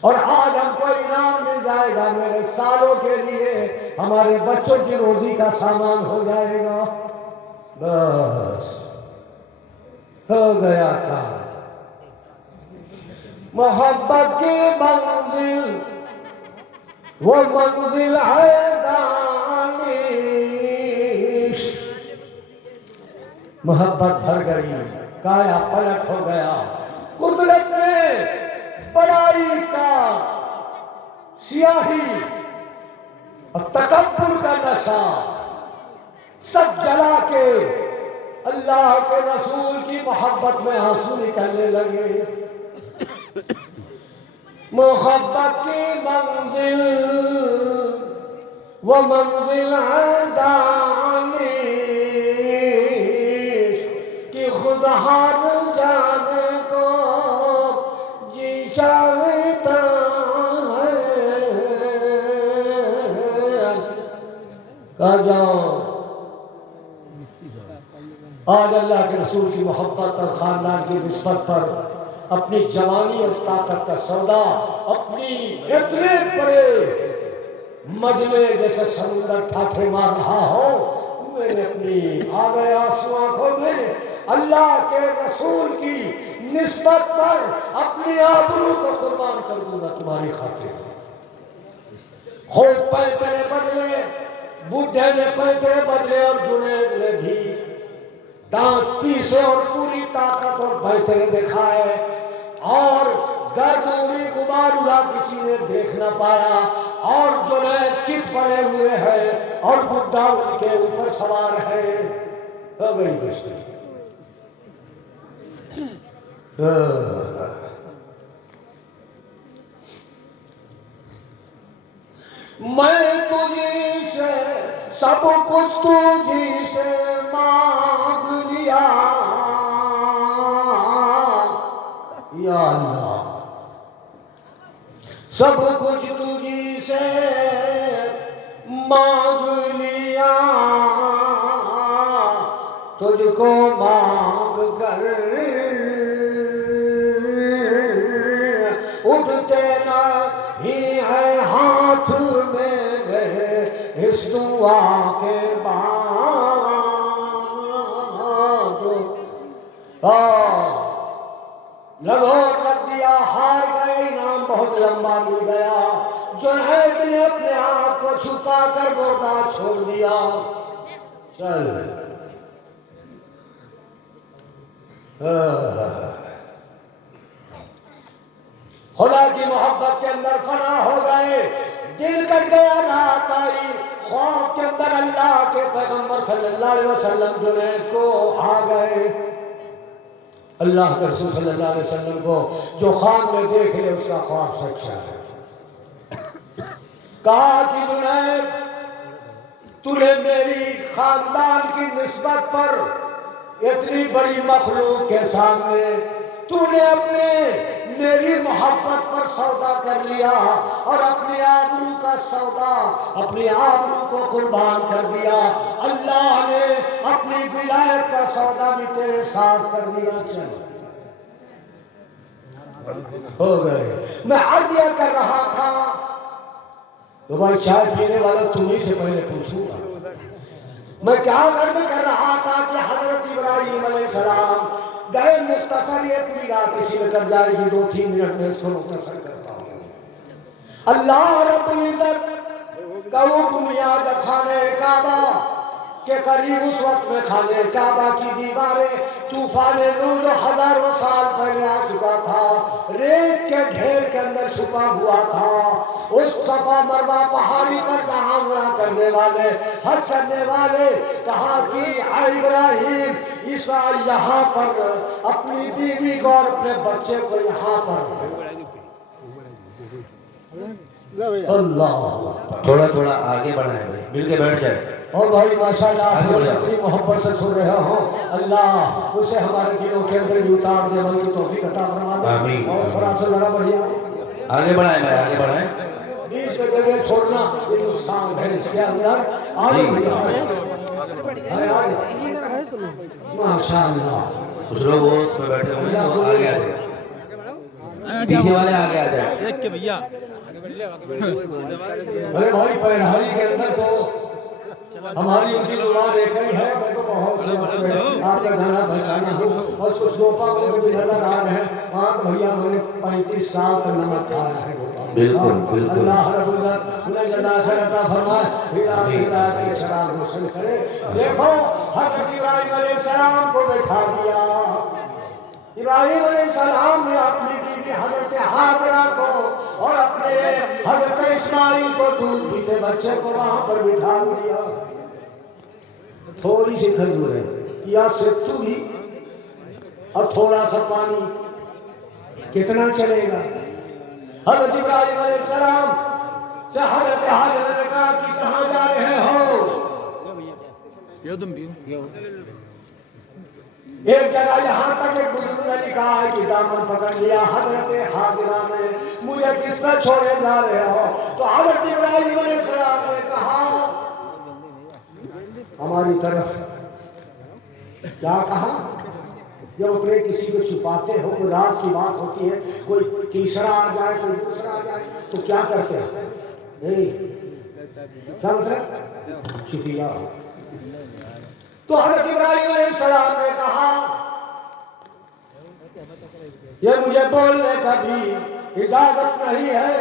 اور آج ہم کو انعام مل جائے گا، میرے سالوں کے لیے ہمارے بچوں کی روزی کا سامان ہو جائے گا۔ بس ہو گیا تھا، محبت کی منزل وہ منزل ہے دانش، محبت بھر گئی، کایا پلٹ ہو گیا، قدرت نے بڑائی کا سیاہی اور تکبر کا نشہ سب جلا کے اللہ کے رسول کی محبت میں آنسو نکلنے لگے۔ محبت کی منزل وہ منزل ہے دانش کہ خود ہار جانے کو جی چاہتا ہے، کہا جاؤ آج اللہ کے رسول کی محبت اور خاندان کی نسبت پر اپنی جوانی اور طاقت کا سودا اپنی اتنے بڑے مجمع جیسے سمندر ٹھاٹھے مار رہا ہو، میں نے اپنی آ گئے آنسو آنکھوں میں، اللہ کے رسول کی نسبت پر اپنی آبرو کو قربان کر دوں گا تمہاری خاطر۔ خوب پیسے بدلے، بوڑھے نے پیسے بدلے اور جنید نے بھی دانت پیسے اور پوری طاقت اور پیسے دکھائے، اور گرد اڑی غبار اڑا کسی نے دیکھ نہ پایا، اور جنید چت پڑے ہوئے ہیں اور بڈھا ان کے اوپر سوار ہے۔ ہو گئی کشتی۔ میں تجھی سے سب کچھ تجھی سے مانگ لیا یا اللہ، سب کچھ تجھی سے مانگ لیا تجھ کو مانگ کر اٹھتے نہیں ہے ہاتھ میرے اس دعا کے بعد لگو رکھ دیا، ہار گئے، انعام بہت لمبا مل گیا۔ جنید نے اپنے آپ کو چھپا کر مردہ چھوڑ دیا۔ چل خدا کی محبت کے اندر فنا ہو گئے، دل کٹ گیا، رات آئی، خواب کے اندر اللہ کے پیغمبر صلی اللہ علیہ وسلم جنید کو آ گئے۔ اللہ کے رسول صلی اللہ علیہ وسلم کو جو خواب میں دیکھ لے اس کا خواب سچا ہے۔ کہا کہ جنید تو نے میری خاندان کی نسبت پر اتنی بڑی مخلوق کے سامنے تو نے اپنے میری محبت پر سودا کر لیا اور اپنی آبرو کا سودا، اپنی آبرو کو قربان کر دیا۔ اللہ نے اپنی ولایت کا سودا بھی تیرے ساتھ کر دیا۔ چل ہو گئے۔ میں عرضیہ کر رہا تھا تو بھائی چائے پینے والا تمہیں سے پہلے پوچھوں گا، میں کیا عرض کر رہا تھا کہ حضرت ابراہیم علیہ السلام گئے، مختصر یہ پوری رات اسی میں کر جائے گی، 2-3 منٹ میں اس کو مختصر کرتا ہوں۔ اللہ رب العزت کا حکم یاد خانے کعبہ کے قریب اس وقت میں خانے کعبہ کی دیواریں طوفان نور ہزاروں سال پہلے آ چکا تھا، ریت کے ڈھیر کے اندر چھپا ہوا تھا۔ اس صفا مروہ پہاڑی پر جہاں عمرہ کرنے والے، حج کرنے والے کہا کہ اے ابراہیم اس بار یہاں پر اپنی بیوی کو اور اپنے بچے کو یہاں پر اللہ تھوڑا تھوڑا آگے بڑھائیں بھائی، مل کے بیٹھ جائے۔ اور بھائی ماشاءاللہ آپ اتنی محبت سے سن رہے ہوں، اللہ اسے ہمارے دلوں کے اندر بھی اتار دے، بھائی کی توفیق عطا فرما دے۔ آمین۔ اور تھوڑا سا ذرا بڑھیا آگے بڑھائیں بھائی، آگے بڑھائیں۔ بیچ میں جگہ چھوڑنا یہ نقصان ہے اس کے اندر۔ آگے بڑھیا ماشاءاللہ۔ کچھ لوگ وہ اس میں بیٹھے ہوئے ہیں، وہ آگے آ جائیں، پیچھے والے آگے آ جائیں۔ دیکھ کے بھیا ارے بھائی پہنائی کے اندر تو ہماری ان کی اولاد ایک ہی ہے، میں تو بہت آپ کا گانا پہچانا ہوں، اور کچھ گوپا کو بھی نظر آ رہے ہیں وہاں تو بھیا میں نے 35 سال تک نمک کھایا ہے گوپا۔ بالکل بالکل۔ اللہ رب العزت انہیں جزا خیر عطا فرمائے، ہدایت کے شراب روشن کرے۔ دیکھو حضرت ابراہیم علیہ السلام کو بٹھا دیا۔ ابراہیم علیہ السلام نے اپنی بیوی حضرت ہاجرہ کو اور اپنے حضرت اسماعیل کو دودھ پیتے بچے کو وہاں پر بٹھا دیا۔ تھوڑی سی کھجور ہے یا ستو بھی اور تھوڑا سا پانی، کتنا چلے گا؟ حضرت ابراہیم علیہ السلام سے حضرت ہاجرہ نے کہا کہ کہاں جا رہے ہو؟ ایک جگہ یہاں تک ایک بزرگ نے لکھا ہے کہ دامن پکڑ لیا حضرت ہاجرہ نے، مجھے کس میں چھوڑے جا رہے ہو؟ تو حضرت ابراہیم علیہ السلام نے کہا ہماری طرف، کیا کہا؟ جب اپنے کسی کو چھپاتے ہو، کوئی راز کی بات ہوتی ہے، کوئی تیسرا آ جائے، کوئی دوسرا آ جائے تو کیا کرتے ہیں؟ نہیں سمجھے؟ چھپیا ہو۔ تو حضرت ابراہیم علیہ السلام نے کہا یہ مجھے بولنے کا بھی اجازت نہیں ہے،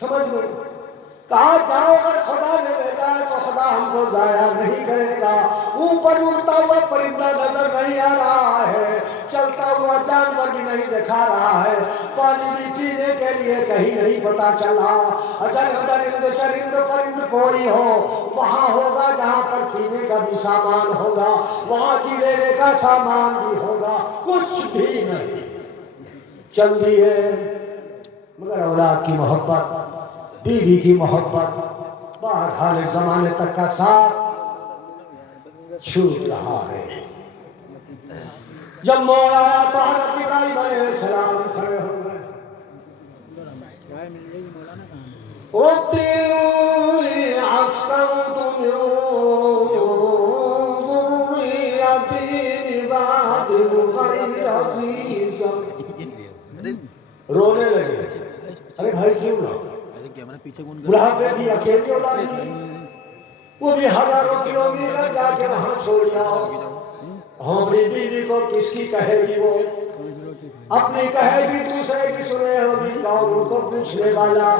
سمجھ لو۔ کہا جاؤ اگر خدا نے بھیجا ہے تو خدا ہم کو ضائع نہیں کرے گا۔ اوپر اڑتا ہوا پرندہ نظر نہیں آ رہا ہے، چلتا ہوا جانور بھی نہیں دکھا رہا ہے، پانی بھی پینے کے لیے کہیں نہیں پتا چلا۔ اگر درند چرند پرند کوئی ہو وہاں ہوگا جہاں پر پینے کا بھی سامان ہوگا، وہاں کی لینے کا سامان بھی ہوگا، کچھ بھی نہیں۔ چل دیے مگر اولاد کی محبت، بیوی کی محبت بہرحال ایک زمانے تک کا ساتھ چھوٹ رہا ہے۔ جب موڑ آیا تو حضرت ابراہیم علیہ السلام کھڑے ہو گئے۔ ربی رونے لگے. ارے بھائی کیوں نہ؟ بڑھاپے بھی اکیلی اولاد نہیں، وہ بھی ہزاروں کلومیٹر جا کے وہاں چھوڑ جاؤ. ہماری بیوی کو کس کی کہے گی؟ وہ اپنی کہے گی، دوسرے کی سنے ہوگی کون ان کو پوچھنے والا؟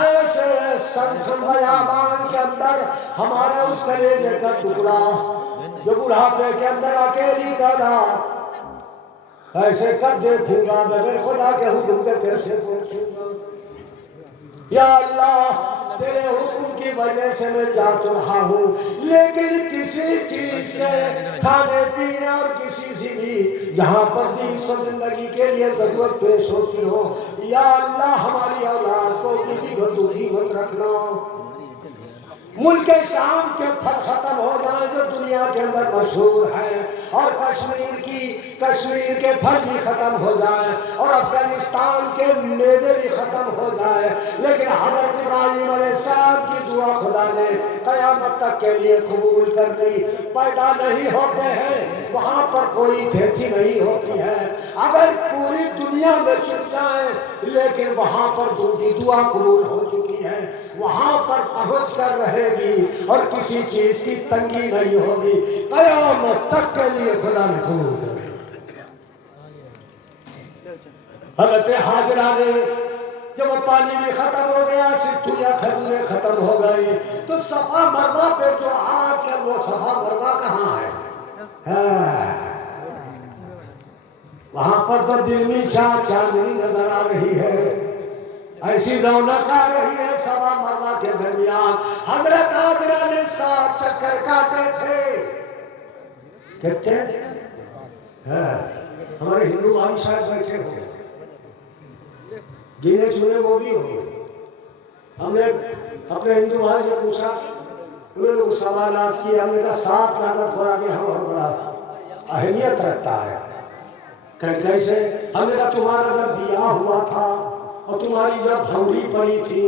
ایسے سنسن بیابان کے اندر ہمارے اس کلیجے کا ٹکڑا جو بڑھاپے کے اندر اکیلی کھڑا، ایسے کب دیکھوں گا بغیر خدا کے حکم کے کیسے پہنچوں گا؟ یا اللہ تیرے حکم کی وجہ سے میں جا تو رہا ہوں، لیکن کسی چیز کے کھانے پینے اور کسی سے بھی جہاں پر بھی اس کو زندگی کے لیے ضرورت پیش ہوتی ہو، یا اللہ ہماری اولاد کو کسی کو دکھی مت رکھنا. ملک شام کے پھل ختم ہو جائیں جو دنیا کے اندر مشہور ہے، اور کشمیر کے پھل بھی ختم ہو جائیں، اور افغانستان کے میوے بھی ختم ہو جائے، لیکن حضرت ابراہیم علیہ السلام کی دعا خدا نے قیامت تک کے لیے قبول کر لی. پیدا نہیں ہوتے ہیں وہاں پر کوئی کھیتی نہیں ہوتی ہے، اگر پوری دنیا میں چھپ جائیں لیکن وہاں پر کی دعا قبول ہو چکی ہے، وہاں پر پہنچ کر رہے گی اور کسی چیز کی تنگی نہیں ہوگی. قیامت تک کے لیے خدا نے قبول کر لی. حضرت حاجرہ نے جب وہ پانی بھی ختم ہو گیا، سٹھو یا کھجوریں ختم ہو گئی، تو صفا مروا پہ جو آج کل وہ صفا مروا کہاں ہے؟ وہاں پر تو دل میں چاندنی نظر آ رہی ہے، ایسی رونق آ رہی ہے صفا مروا کے درمیان. حضرت حاجرہ نے 7 چکر کاٹے تھے. کہتے ہیں ہمارے ہندو بھائی شاید بیٹھے ہوئے، گنے چنے وہ بھی ہوں گے. ہم نے اپنے ہندو بھائی سے پوچھا، انہوں نے کچھ سوالات کیے. ہم نے کہا 7 لاکھ تھوڑا کہ ہم بڑا اہمیت رکھتا ہے. کیسے؟ ہم نے کہا تمہارا جب بیاہ ہوا تھا اور تمہاری جب بھوری پڑی تھی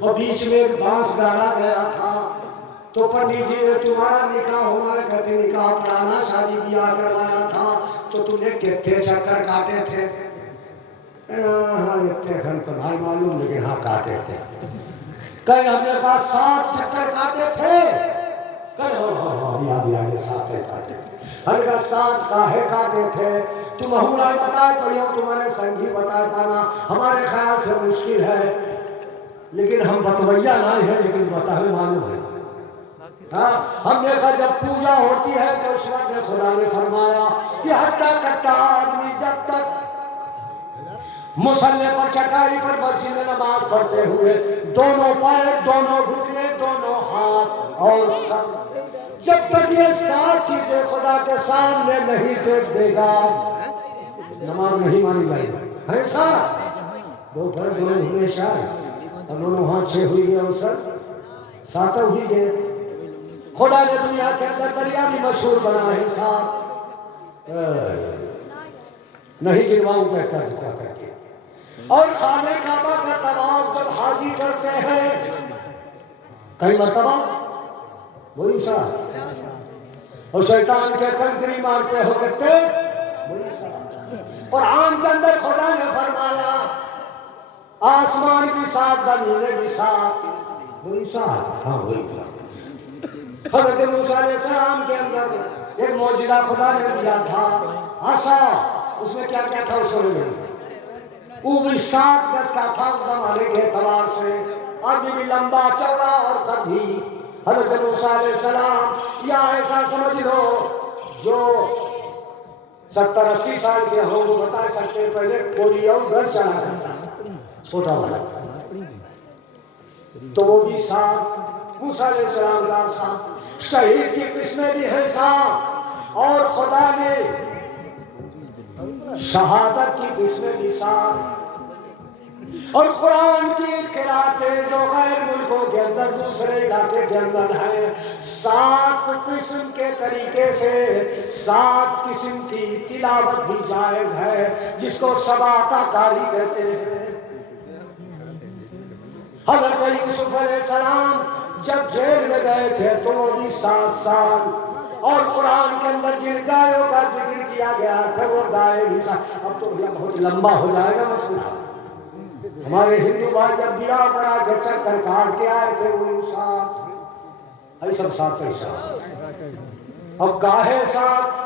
اور بیچ میں بانس گاڑا گیا تھا تو پنڈت جی نے تمہارا نکاح ہمارے کہتے نکاح پڑھانا شادی بیاہ کروایا تھا تو تم نے کتنے چکر کاٹے تھے؟ ہاں اتنے گھن تو بھائی معلوم لیکن ہاں کاٹے تھے. کہیں ہم نے کہا 7 چکر کاٹے تھے؟ کہیں ہاں یہ 7 کاٹے تھے. ہم نے کہا 7 کاہے کاٹے تھے؟ تم ہمارا بتا پڑی ہو تمہارے سنگھی بتا پانا ہمارے خیال سے مشکل ہے، لیکن ہم بتویا نہیں ہے لیکن بتا ہمیں معلوم ہے. ہم نے کہا جب پوجا ہوتی ہے تو اس وقت خدا نے فرمایا کہ ہٹا کٹا آدمی جب تک مصلی پر چٹائی پر مسجد میں نماز پڑھتے ہوئے دونوں پیر دونوں گھٹنے دونوں ہاتھ اور سر جب تک یہ 7 چیزیں خدا کے سامنے نہیں ٹیک دے گا نماز نہیں مانی جائے گی. ہے صاحب 2 پیر دونوں گھٹنے شاید اور دونوں ہاتھ 6 ہوئی گئے اور سر 7 ہوئی گئے. خدا نے دنیا کے اندر دریا بھی مشہور بنا ہے صاحب نہیں گنواؤں کہتا دکھا کر کے. اور خانہ کعبہ کا طواف جب حاجی کرتے ہیں کئی مرتبہ وہی صاحب اور شیطان کے کنکری مارتے ہو کہتے وہی صاحب. اور عام کے اندر خدا نے فرمایا آسمان بھی 7 زمینیں بھی 7 وہی صاحب. ہاں وہی صاحب. حضرت موسیٰ علیہ السلام کے اندر ایک معجزہ خدا نے دیا تھا عصا، اس میں کیا کیا تھا اس کو لے وہ بھی 7 گز کا تھا اس زمانے کے اعتبار سے، ابھی بھی لمبا چوڑا اور کبھی. حضرت موسیٰ علیہ السلام یا ایسا سمجھ لو جو 70-80 سال کے ہوں وہ بتا سکتے پہلے کوئی اور گھر چلا کرتا چھوٹا والا تو وہ بھی 7. موسیٰ علیہ السلام کا ساتھ شہید کی قسمیں بھی ہیں 7 اور خدا نے شہادت کی قسمیں بھی 7 اور قرآن کی قراتیں جو غیر ملکوں کے اندر دوسرے علاقے کے اندر ہیں 7 قسم کے طریقے سے 7 قسم کی تلاوت بھی جائز ہے جس کو سباقہ کاری کہتے ہیں. حضرت یوسف علیہ السلام جب جیل میں گئے تھے تو وہ بھی 7 سال اور قرآن کے اندر جن گایوں کا ذکر کیا گیا تھا وہ گائے بھی. اب تو بہت لمبا ہو جائے گا مسئلہ ہمارے ہندو بھائی جب بیاہ کرا کے چکر کاٹ کے آئے تھے وہ ساتھ ایسا ساتھ ایسا اب کاہے ساتھ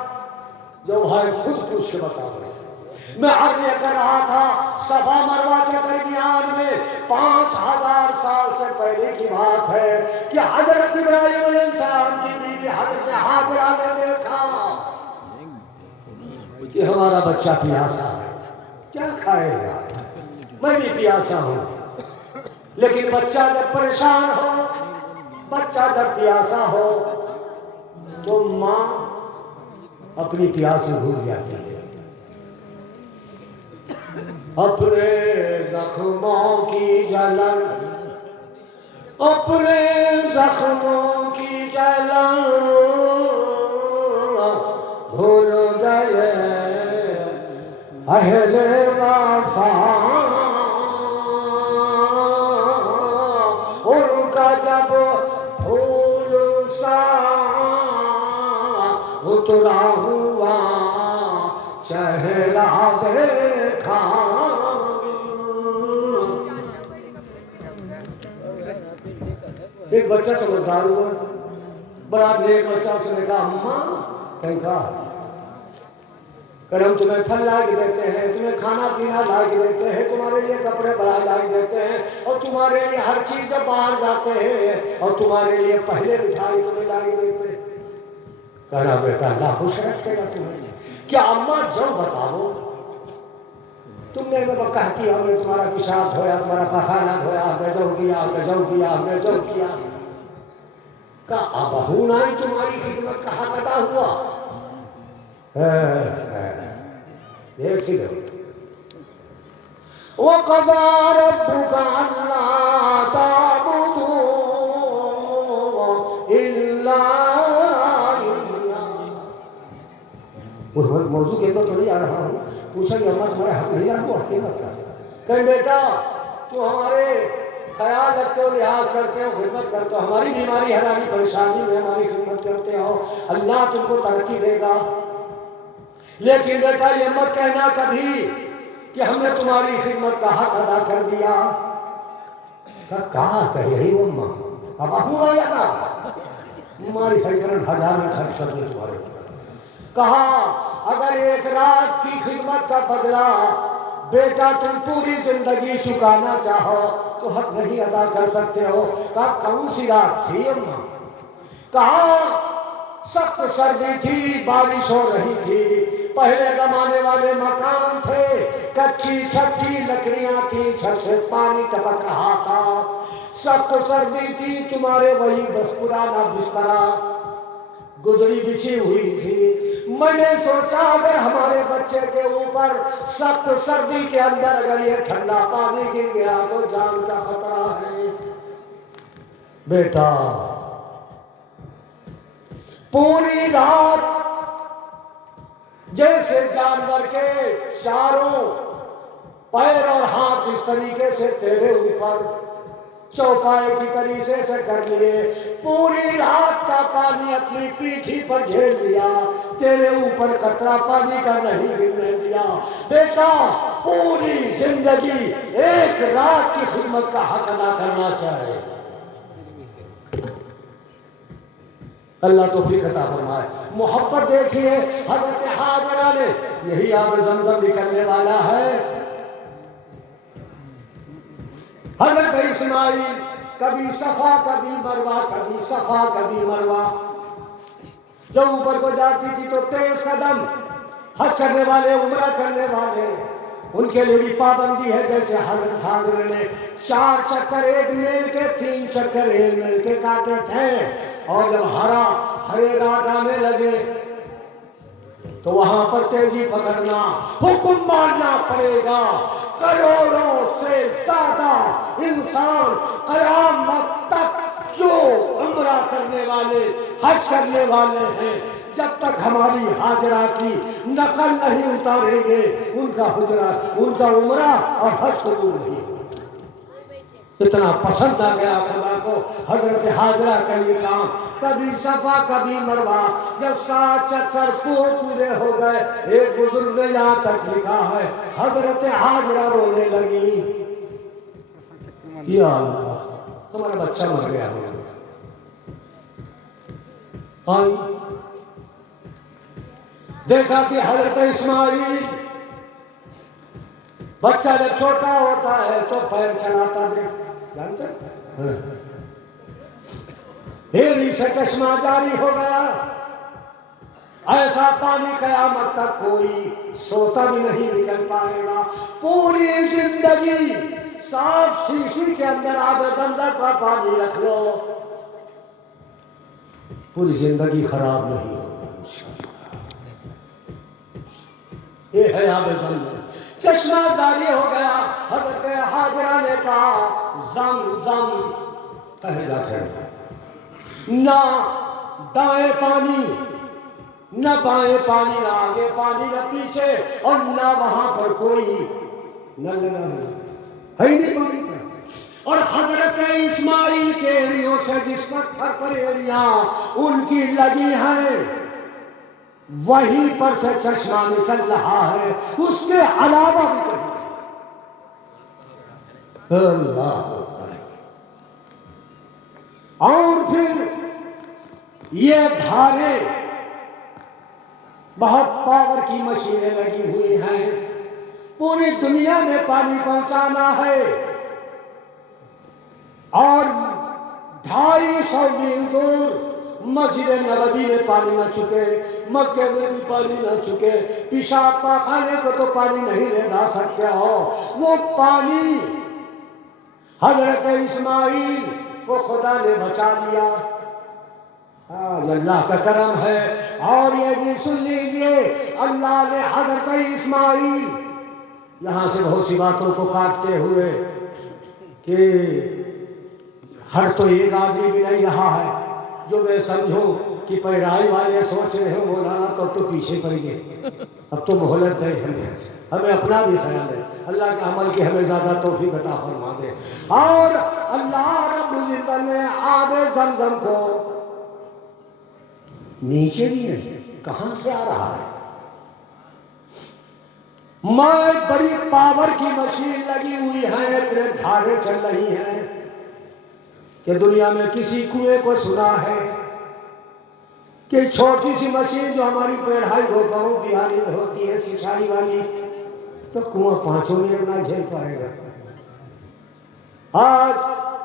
جو بھائی خود پوچھ کے بتا رہے میں عرض یہ کر رہا تھا صفا مروہ کے درمیان میں 5000 سال سے پہلے کی بات ہے کہ حضرت ابراہیم علیہ السلام کی بیوی حضرت ہاجرہ نے دیکھا کہ ہمارا بچہ پیاسا ہے کیا کھائے گا میں بھی پیاسا ہوں لیکن بچہ جب پریشان ہو بچہ جب پیاسا ہو تو ماں اپنی پیاس بھول جاتی ہے اپنے زخموں کی جلن اپنے زخموں کی جلن بھول گئے اہل وفا ان کا جب پھول سا اترا ہوا چہرہ دیکھا ایک بچہ سمجھدار ہوا بڑا نیک بچہ اس نے کہا اماں کہا کہ ہم تمہیں پھل لا کے دیتے ہیں تمہیں کھانا پینا لا کے دیتے ہیں تمہارے لیے کپڑے بڑا لا کے دیتے ہیں اور تمہارے لیے ہر چیز باہر جاتے ہیں اور تمہارے لیے پہلے مٹھائی تمہیں لا کے دیتے ہیں کہا بیٹا اللہ خوش رکھے گا تمہیں کیا اماں جو بتاؤ تم نے کہتی ہم نے تمہارا پیشاب دھویا تمہارا پخانہ دھویا ہم نے جو کیا ہم نے جو کیا ہم نے جو کیا کہا بہو نائی تمہاری خدمت کا حق ادا ہوا دیکھ لو وَقَضَى رَبُّكَ أَلَّا تَعْبُدُوا إِلَّا إِيَّاهُ موضوع کے اندر تھوڑی آ رہا ہوں پوچھا کہ اماں تمہارا حق نہیں آپ کو حقیقت کا کہ بیٹا تو ہمارے خیال رکھتے ہو لحاظ کرتے ہو خدمت کرتے ہو ہماری بیماری ہماری پریشانی میں ہماری خدمت کرتے ہو اللہ تم کو ترقی دے گا لیکن بیٹا یہ مت کہنا کبھی کہ ہم نے تمہاری خدمت کا حق ادا کر دیا کہا کہ یہی اماں اب ہوا یا نہ ہماری خیرن ہزار میں خرچ کر دے تمہارے کہا اگر ایک رات کی خدمت کا بدلہ بیٹا تم پوری زندگی چکانا چاہو تو حق نہیں ادا کر سکتے ہو کہا کون سی رات تھی اماں کہا سخت سردی تھی بارش ہو رہی تھی پہلے زمانے والے مکان تھے کچی چھٹی لکڑیاں تھی چھت سے پانی ٹپک رہا تھا سخت سردی تھی تمہارے وہی بس پرانا بسترا گدڑی بچھی ہوئی تھی میں نے سوچا اگر ہمارے بچے کے اوپر سخت سردی کے اندر اگر یہ ٹھنڈا پانی گر گیا تو جان کا خطرہ ہے بیٹا پوری رات جیسے جانور کے چاروں پیر اور ہاتھ اس طریقے سے تیرے اوپر چوپائے کی طریقے سے کر لیے پوری رات کا پانی اپنی پیٹھی پر جھیل لیا تیرے اوپر قطرہ پانی کا نہیں گرنے دیا بیٹا پوری زندگی ایک رات کی خدمت کا حق ادا کرنا چاہے اللہ توفیق عطا فرمائے محبت دیکھیے حضرت حاجرہ نے یہی آب زمزم نکلنے والا ہے حضرت اسماعیل کبھی صفا کبھی مروہ کبھی صفا کبھی مروہ جب اوپر کو جاتی تھی تو تیز قدم حج کرنے والے عمرہ کرنے والے ان کے لیے بھی پابندی ہے جیسے حضرت حاجرہ نے 4 چکر 1 میل کے 3 چکر 1 میل کے کاٹے تھے اور جب ہرے رات آنے لگے تو وہاں پر تیزی پکڑنا حکم ماننا پڑے گا کروڑوں سے زیادہ انسان قیامت تک جو عمرہ کرنے والے حج کرنے والے ہیں جب تک ہماری حاجرہ کی نقل نہیں اتاریں گے ان کا عمرہ اور حج قبول نہیں ہوگا اتنا پسند آ گیا خدا کو حضرت حاجرہ کا یہ کام کبھی صفا کبھی مروہ جب 7 چکر پورے ہو گئے ایک بزرگ نے یہاں تک لکھا ہے حضرت حاجرہ رونے لگی یا اللہ ہمارا بچہ مر گیا ہے. آئی دیکھا کہ حضرت اسماعیل بچہ جب چھوٹا ہوتا ہے تو پیر چلاتا دیکھ جانتے ہیں؟ ہیری سے چشمہ جاری ہو گیا. ایسا پانی قیامت تک کوئی سوتا بھی نہیں نکل پائے گا. پوری زندگی صاف شیشی کے اندر آب زمزم کا پانی رکھ لو پوری زندگی خراب نہیں ہوگی. یہ ہے آب زمزم. چشمہ جاری ہو گیا. حضرت حاجرہ نے کہا زم زم پہلا ہے نہ دائیں پانی نہ بائیں پانی نہ آگے پانی نہ پیچھے اور نہ وہاں پر کوئی نہ لگا ہے ہی نہیں پانی پر. اور حضرت اسماعیل کے ایڑیوں سے جس پتھر پر ایڑیاں ان کی لگی ہیں وہیں پر سے چشمہ نکل رہا ہے اس کے علاوہ بھی کہیں. اللہ اور پھر یہ دھارے بہت پاور کی مشینیں لگی ہوئی ہیں. پوری دنیا میں پانی پہنچانا ہے اور 250 میل دور مسجد نبوی میں پانی نہ چکے مکے میں بھی پانی نہ چکے. پیشاب پاخانے کو تو پانی نہیں لے جا سکتے ہو. وہ پانی حضرت اسماعیل کو خدا نے بچا لیا. آج اللہ کا کرم ہے. اور یہ بھی سن لیجئے اللہ نے حضرت اسماعیل یہاں سے بہت سی باتوں کو کاٹتے ہوئے کہ ہر تو ایک آدمی بھی نہیں رہا ہے جو میں سمجھوں کہ پیرائی والے سوچ رہے ہو مولانا تو پیچھے پڑ گئے. اب تو مہلت ہے ہمیں اپنا بھی خیال ہے. اللہ کے عمل کی ہمیں زیادہ توفیق عطا فرما دے. اور اللہ رب العزت نے آب زمزم کو نیچے بھی نہیں کہاں سے آ رہا ہے. میں بڑی پاور کی مشین لگی ہوئی ہے اتنے دھارے چل رہی ہیں کہ دنیا میں کسی کنویں کو سنا ہے کہ چھوٹی سی مشین جو ہماری پیڑھائی ہو گاؤں بہاری میں ہوتی ہے سچائی والی تو کنواں 5 منٹ نہ جھیل پائے گا. آج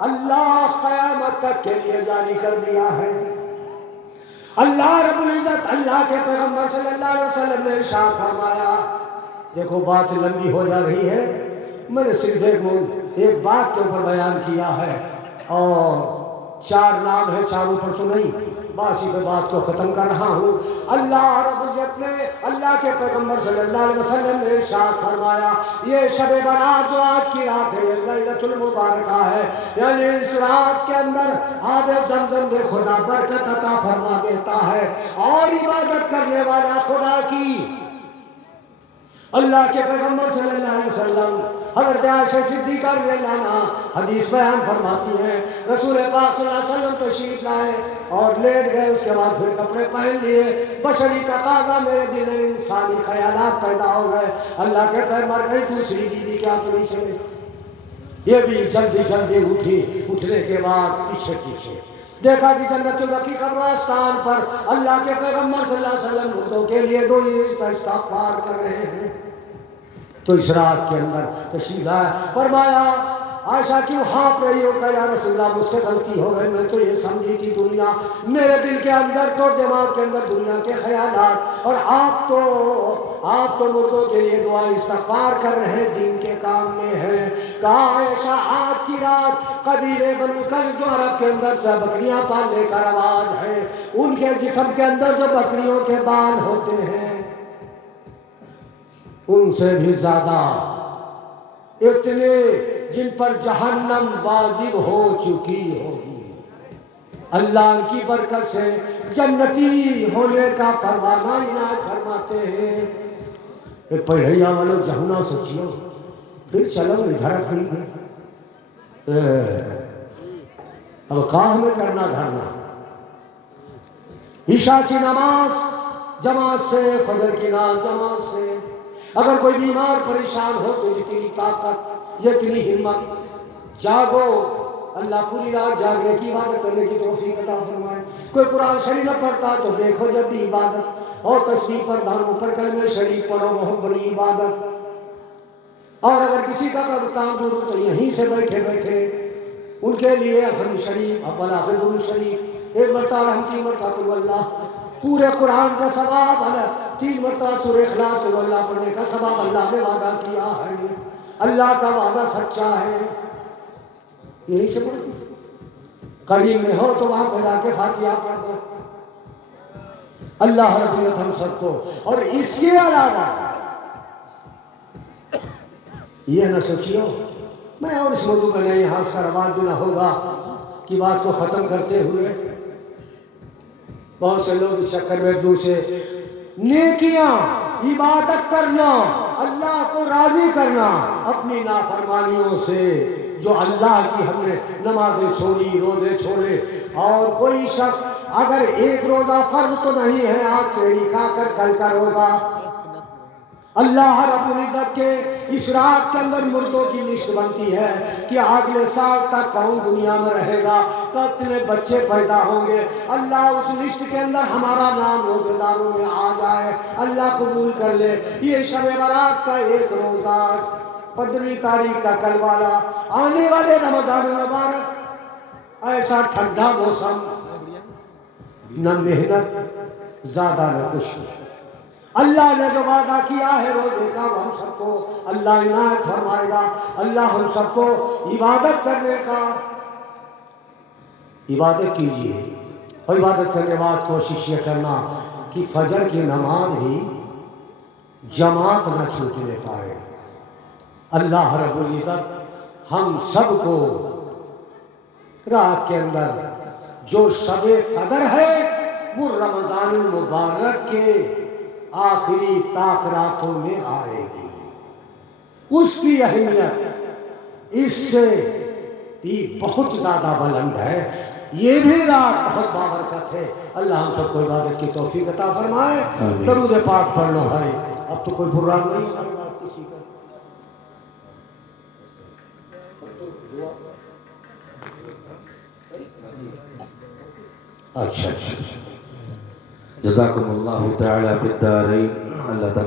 اللہ قیامت تک کے لیے جاری کر دیا ہے. اللہ رب العزت اللہ کے پیغمبر صلی اللہ علیہ وسلم نے ارشاد فرمایا. دیکھو بات لمبی ہو جا رہی ہے میں نے صرف ایک بات کے اوپر بیان کیا ہے اور 4 نام ہے چاروں پر تو نہیں باسی پہ بات کو ختم کر رہا ہوں. اللہ رب العزت نے اللہ کے پیغمبر صلی اللہ علیہ وسلم نے ارشاد فرمایا یہ شب برات جو آج کی رات ہے لیلۃ المبارکہ ہے یعنی اس رات کے اندر آب زمزم میں خدا برکت عطا فرما دیتا ہے اور عبادت کرنے والا خدا کی اللہ کے پیغمبر صلی اللہ علیہ وسلم حضرت عائشہ صدیقہ رضی اللہ عنہا حدیث بیان فرماتی ہیں رسول پاک صلی اللہ علیہ وسلم تشریف لائے اور لیٹ گئے. اس کے بعد پھر کپڑے پہن لیے. بشری تقاضا میرے دل میں انسانی خیالات پیدا ہو گئے. اللہ کے پیغمبر گئی دوسری بیوی کیا کری چلے یہ بھی جلدی جلدی اٹھی. اٹھنے کے بعد پیچھے دیکھا کہ جنت البقیع قبرستان پر اللہ کے پیغمبر صلی اللہ علیہ وسلم مردوں کے لیے دو کا استغفار کر رہے ہیں. تو اس رات کے اندر تشریف لایا فرمایا عائشہ کیوں ہانپ رہی ہو کہ یا رسول اللہ مجھ سے غلطی ہو گئی میں تو یہ سمجھی تھی دنیا میرے دل کے اندر تو دماغ کے اندر دنیا کے خیالات اور آپ تو مردوں کے لیے دعا استغفار کر رہے ہیں دین کے کام میں ہیں. کہا عائشہ آج کی رات قبیلے بنو کر جو عرب کے اندر سے بکریاں پالنے کا رواج ہے ان کے جسم کے اندر جو بکریوں کے بال ہوتے ہیں ان سے بھی زیادہ اتنے جن پر جہنم واجب ہو چکی ہوگی اللہ کی برکت سے جنتی ہونے کا پروانہ عنایت فرماتے ہیں. پڑھیا والوں جہنا سوچیو پھر چلو ادھر اب کام میں کرنا دھرنا. عشاء کی نماز جماعت سے فجر کی نماز جماعت سے. اگر کوئی بیمار پریشان ہو تو جتنی طاقت جتنی ہمت جاگو، اللہ پوری رات جاگنے کی عبادت کرنے کی توفیق عطا فرمائے۔ کوئی قرآن شریف نہ پڑھتا تو دیکھو جب بھی عبادت، اور تسبیح پر دھانوں پر کلمہ شریف پڑھو، بہت بڑی عبادت۔ اور اگر کسی کا کام دور تو یہیں سے بیٹھے بیٹھے ان کے لیے اخر شریف، اول آخر درود شریف، ایک مرتبہ الحمد، 3 مرتبہ قل اللہ، پورے قرآن کا ثواب، 3 مرتبہ سورہ اخلاص قل اللہ پڑھنے کا ثواب اللہ نے وعدہ کیا ہے۔ اللہ کا وعدہ سچا ہے، یہی سے پڑھو۔ قریب میں ہو تو وہاں پہ جا کے فاتحہ پڑھ دو۔ اللہ رب العزت ہم سب کو، اور اس کے علاوہ یہ نہ سوچیو میں اور اس موضوع کا نہیں، یہاں اس کا رواج بھی نہ ہوگا کہ بات کو ختم کرتے ہوئے بہت سے لوگ اس چکر میں دوسرے نیکیاں، عبادت کرنا، اللہ کو راضی کرنا اپنی نافرمانیوں سے، جو اللہ کی ہم نے نمازیں چھوڑی، روزے چھوڑے، اور کوئی شخص اگر ایک روزہ فرض تو نہیں ہے، آج سے نکاح کر کل کا روزہ، اللہ رب العزت کے اس رات کے اندر مردوں کی لسٹ بنتی ہے کہ اگلے سال تک کون دنیا میں رہے گا، کتنے بچے پیدا ہوں گے، اللہ اس لسٹ کے اندر ہمارا نام روزے داروں میں آ جائے، اللہ قبول کر لے۔ یہ شب برات کا ایک روزہ، 15 تاریخ کا کل والا، آنے والے رمضان المبارک، ایسا ٹھنڈا موسم، نہ محنت زیادہ نہ کچھ، اللہ نے جو وعدہ کیا ہے روزے کا وہ ہم سب کو اللہ عنایت فرمائے گا۔ اللہ ہم سب کو عبادت کرنے کا، عبادت کیجیے، اور عبادت کرنے کے بعد کوشش یہ کرنا کہ فجر کی نماز بھی جماعت نہ چھوٹنے پائے۔ اللہ رب العزت ہم سب کو رات کے اندر جو شب قدر ہے وہ رمضان المبارک کے آخری طاق راتوں میں آئے گی، اس کی اہمیت اس سے بھی بہت زیادہ بلند ہے، یہ بھی رات بہت بابرکت ہے۔ اللہ ہم سب کو عبادت کی توفیق عطا فرمائے۔ درود پاک پڑھ لو بھائی، اب تو کوئی پروگرام نہیں کسی کا۔ اچھا جزاکم اللہ تعالی فی الدارین، اللہ تعالی